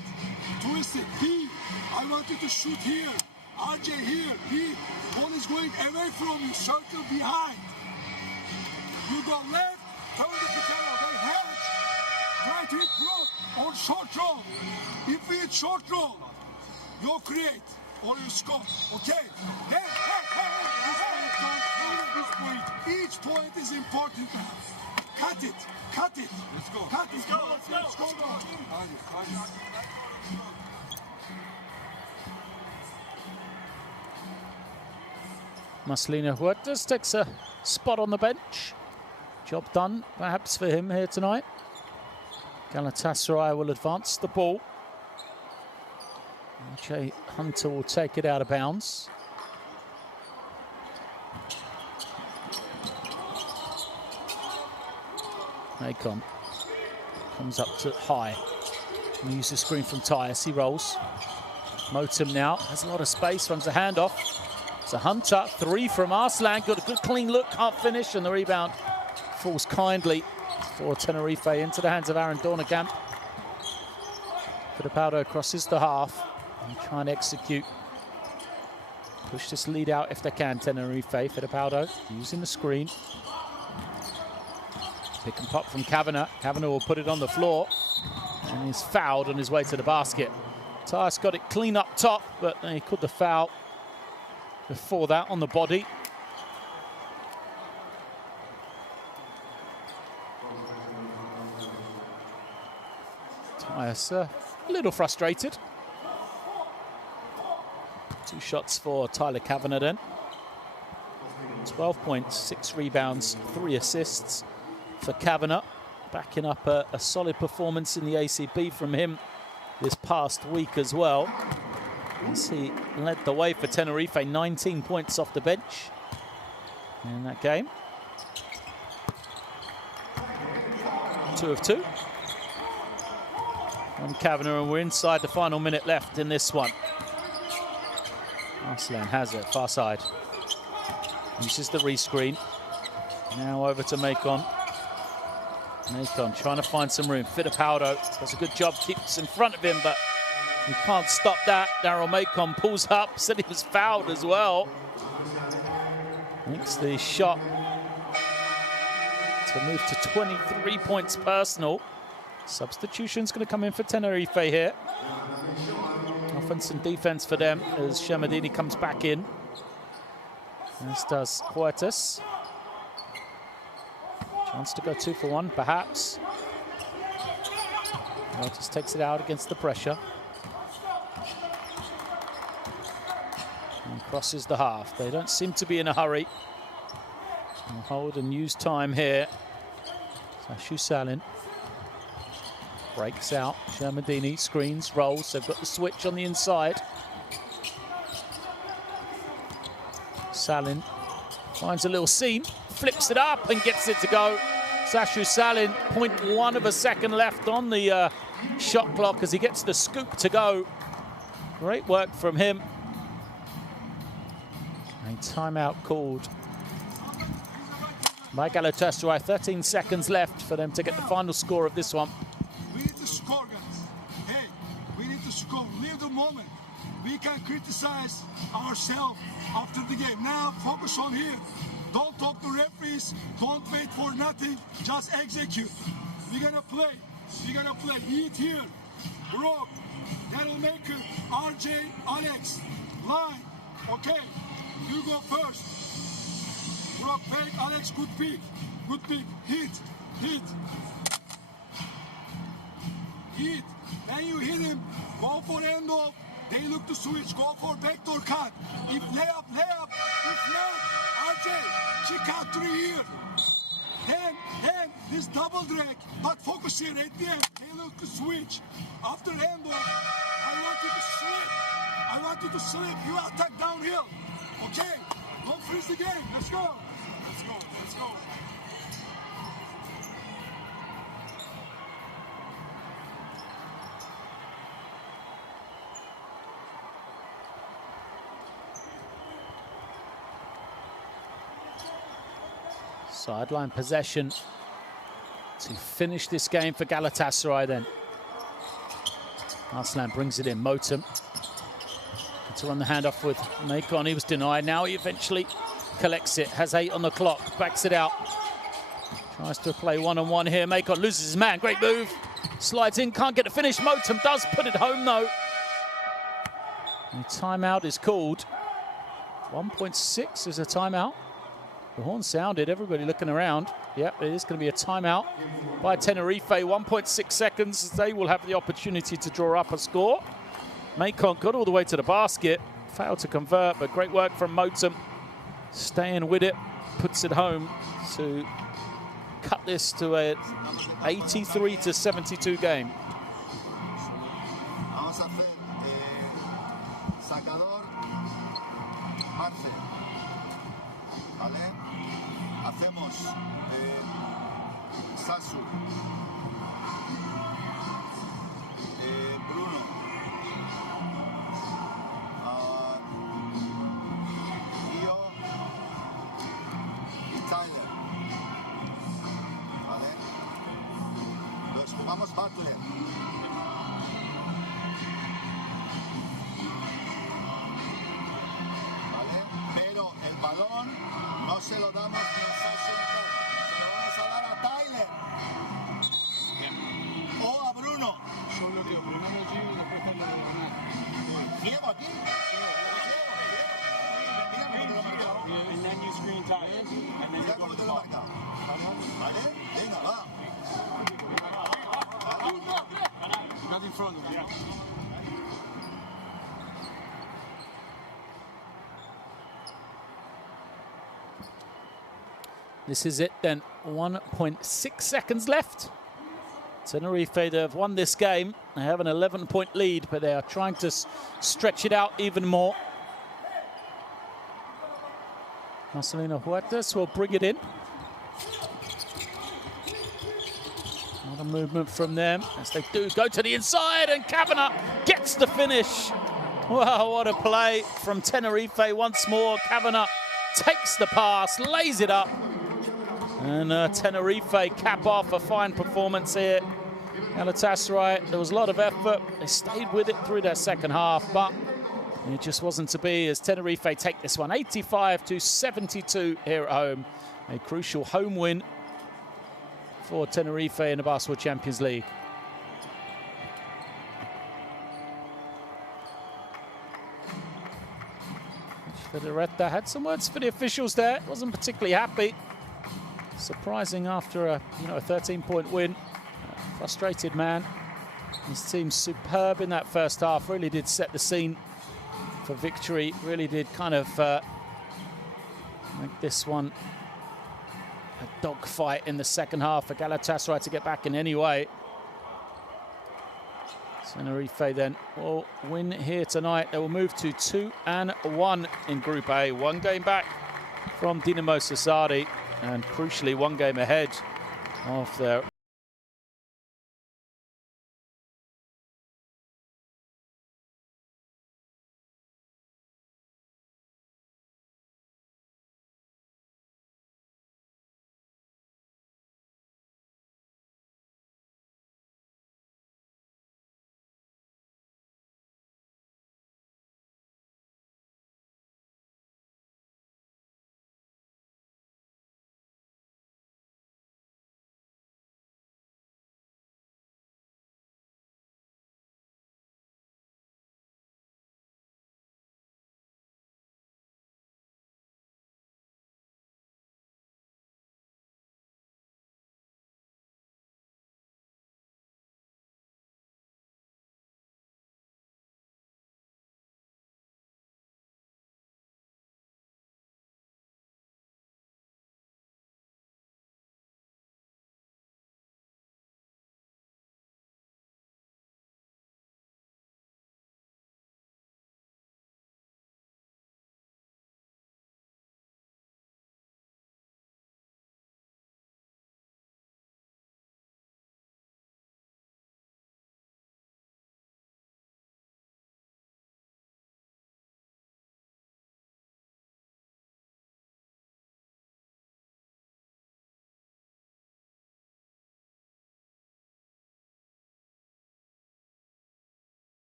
B, I want you to shoot here. RJ here. B, ball is going away from you. Circle behind. You go left, turn the piano, then hedge. Right hit block or short roll. If we hit short roll, you create or you score. Okay? Then, each point is important. Cut it. Let's go. Let's go. Marcelino Huertas takes a spot on the bench. Job done, perhaps, for him here tonight. Galatasaray will advance the ball. RJ Hunter will take it out of bounds. Macon comes up to high. And uses the screen from Tyus. He rolls. Motum now has a lot of space, runs a handoff. It's a Hunter, three from Arslan. Got a good clean look, can't finish, and the rebound falls kindly for Tenerife into the hands of Aaron Dornekamp. Fittipaldo crosses the half and try and execute. Push this lead out if they can, Tenerife. Fittipaldo using the screen. Pick and pop from Kavanagh. Kavanagh will put it on the floor. And he's fouled on his way to the basket. Tyus got it clean up top, but he caught the foul before that on the body. Tyus a little frustrated. 2 shots for Tyler Kavanagh then. 12 points, 6 rebounds, 3 assists for Kavanagh. Backing up a solid performance in the ACB from him this past week as well. As he led the way for Tenerife, 19 points off the bench in that game. 2 of 2. On Kavanagh, and we're inside the final minute left in this one. Arslan has it, far side. Uses the rescreen. Now over to Macon. Macon trying to find some room. Fittipaldo does a good job, keeps in front of him, but he can't stop that. Daryl Macon pulls up, said he was fouled as well. Makes the shot to move to 23 points personal. Substitution's going to come in for Tenerife here. Offense and defense for them as Shamadini comes back in. As does Huertas. Wants to go 2 for 1, perhaps. Just takes it out against the pressure. And crosses the half. They don't seem to be in a hurry. We'll hold and use time here. Sashu Salin breaks out. Shermadini screens, rolls. They've got the switch on the inside. Salin finds a little seam, flips it up and gets it to go. Sashu Salin, 0.1 of a second left on the shot clock as he gets the scoop to go. Great work from him. A timeout called by Galatasaray. 13 seconds left for them to get the final score of this one. We need to score, guys. Hey, we need to score. Live the moment. We can criticize ourselves after the game. Now focus on here. Don't talk to referees. Don't wait for nothing. Just execute. We're gonna play. We're gonna play. Eat here. Brock, Daryl Maker, RJ, Alex, line. Okay, you go first. Brock, fake, Alex, good pick. Good pick. Hit. Hit. Hit. Then you hit him. Go for end off. They look to switch. Go for backdoor cut. If layup, layup. If not, RJ, kick out 3 here. Then this double drag. But focus here at the end. They look to switch. After end off, I want you to slip. I want you to slip. You attack downhill. Okay? Don't freeze the game. Let's go. Let's go. Let's go. Sideline possession to finish this game for Galatasaray then. Arslan brings it in. Motum to run the handoff with Macon. He was denied. Now he eventually collects it. Has 8 on the clock. Backs it out. Tries to play one-on-one here. Macon loses his man. Great move. Slides in. Can't get the finish. Motum does put it home though. And timeout is called. 1.6 is a timeout. The horn sounded, everybody looking around. Yep, it is going to be a timeout by Tenerife. 1.6 seconds. They will have the opportunity to draw up a score. Macon got all the way to the basket. Failed to convert, but great work from Motum. Staying with it. Puts it home to cut this to a 83-72 game. Hacemos Sasu, Bruno, Io y Tyler. ¿Vale? Los jugamos Butler. ¿Vale? Pero el balón no se lo damos ni a Sasu ni a Tyler. Lo vamos a dar a Tyler. O a Bruno. Yo lo digo, primero Gio y después Tyler de ganar. ¿Ciego aquí? Mira cómo te lo he marcado. And then you screen Tyler. And then Mira you cómo go te to lo the he marcado. ¿Vale? Venga, va. Not in front of him. This is it then. 1.6 seconds left. Tenerife, they have won this game. They have an 11-point lead, but they are trying to stretch it out even more. Marcelino Huertas will bring it in. Not a movement from them as they do go to the inside, and Kavanagh gets the finish. Wow, what a play from Tenerife once more. Kavanagh takes the pass, lays it up. And Tenerife cap off a fine performance here. Galatasaray, there was a lot of effort. They stayed with it through their second half, but it just wasn't to be as Tenerife take this one 85-72 here at home. A crucial home win for Tenerife in the Basketball Champions League. Federetta had some words for the officials there. Wasn't particularly happy. Surprising after a 13-point win. Frustrated man. His team's superb in that first half. Really did set the scene for victory. Really did kind of make this one a dogfight in the second half for Galatasaray to get back in any way. Tenerife then will win here tonight. They will move to 2-1 in Group A. 1 game back from Dinamo Sassari, and crucially 1 game ahead of their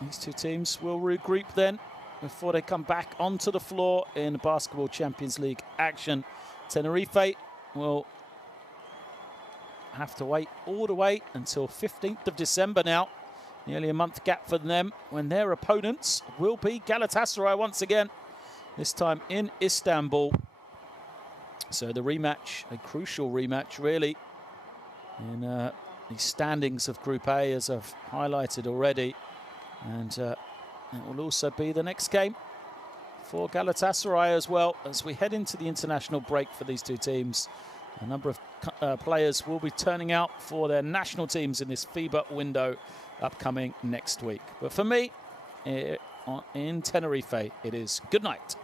these two teams will regroup then before they come back onto the floor in the Basketball Champions League action. Tenerife will have to wait all the way until 15th of December now. Nearly a month gap for them when their opponents will be Galatasaray once again, this time in Istanbul. So the rematch, a crucial rematch really, in the standings of Group A, as I've highlighted already. And it will also be the next game for Galatasaray as well, as we head into the international break for these two teams. A number of players will be turning out for their national teams in this FIBA window upcoming next week. But for me, in Tenerife, it is good night.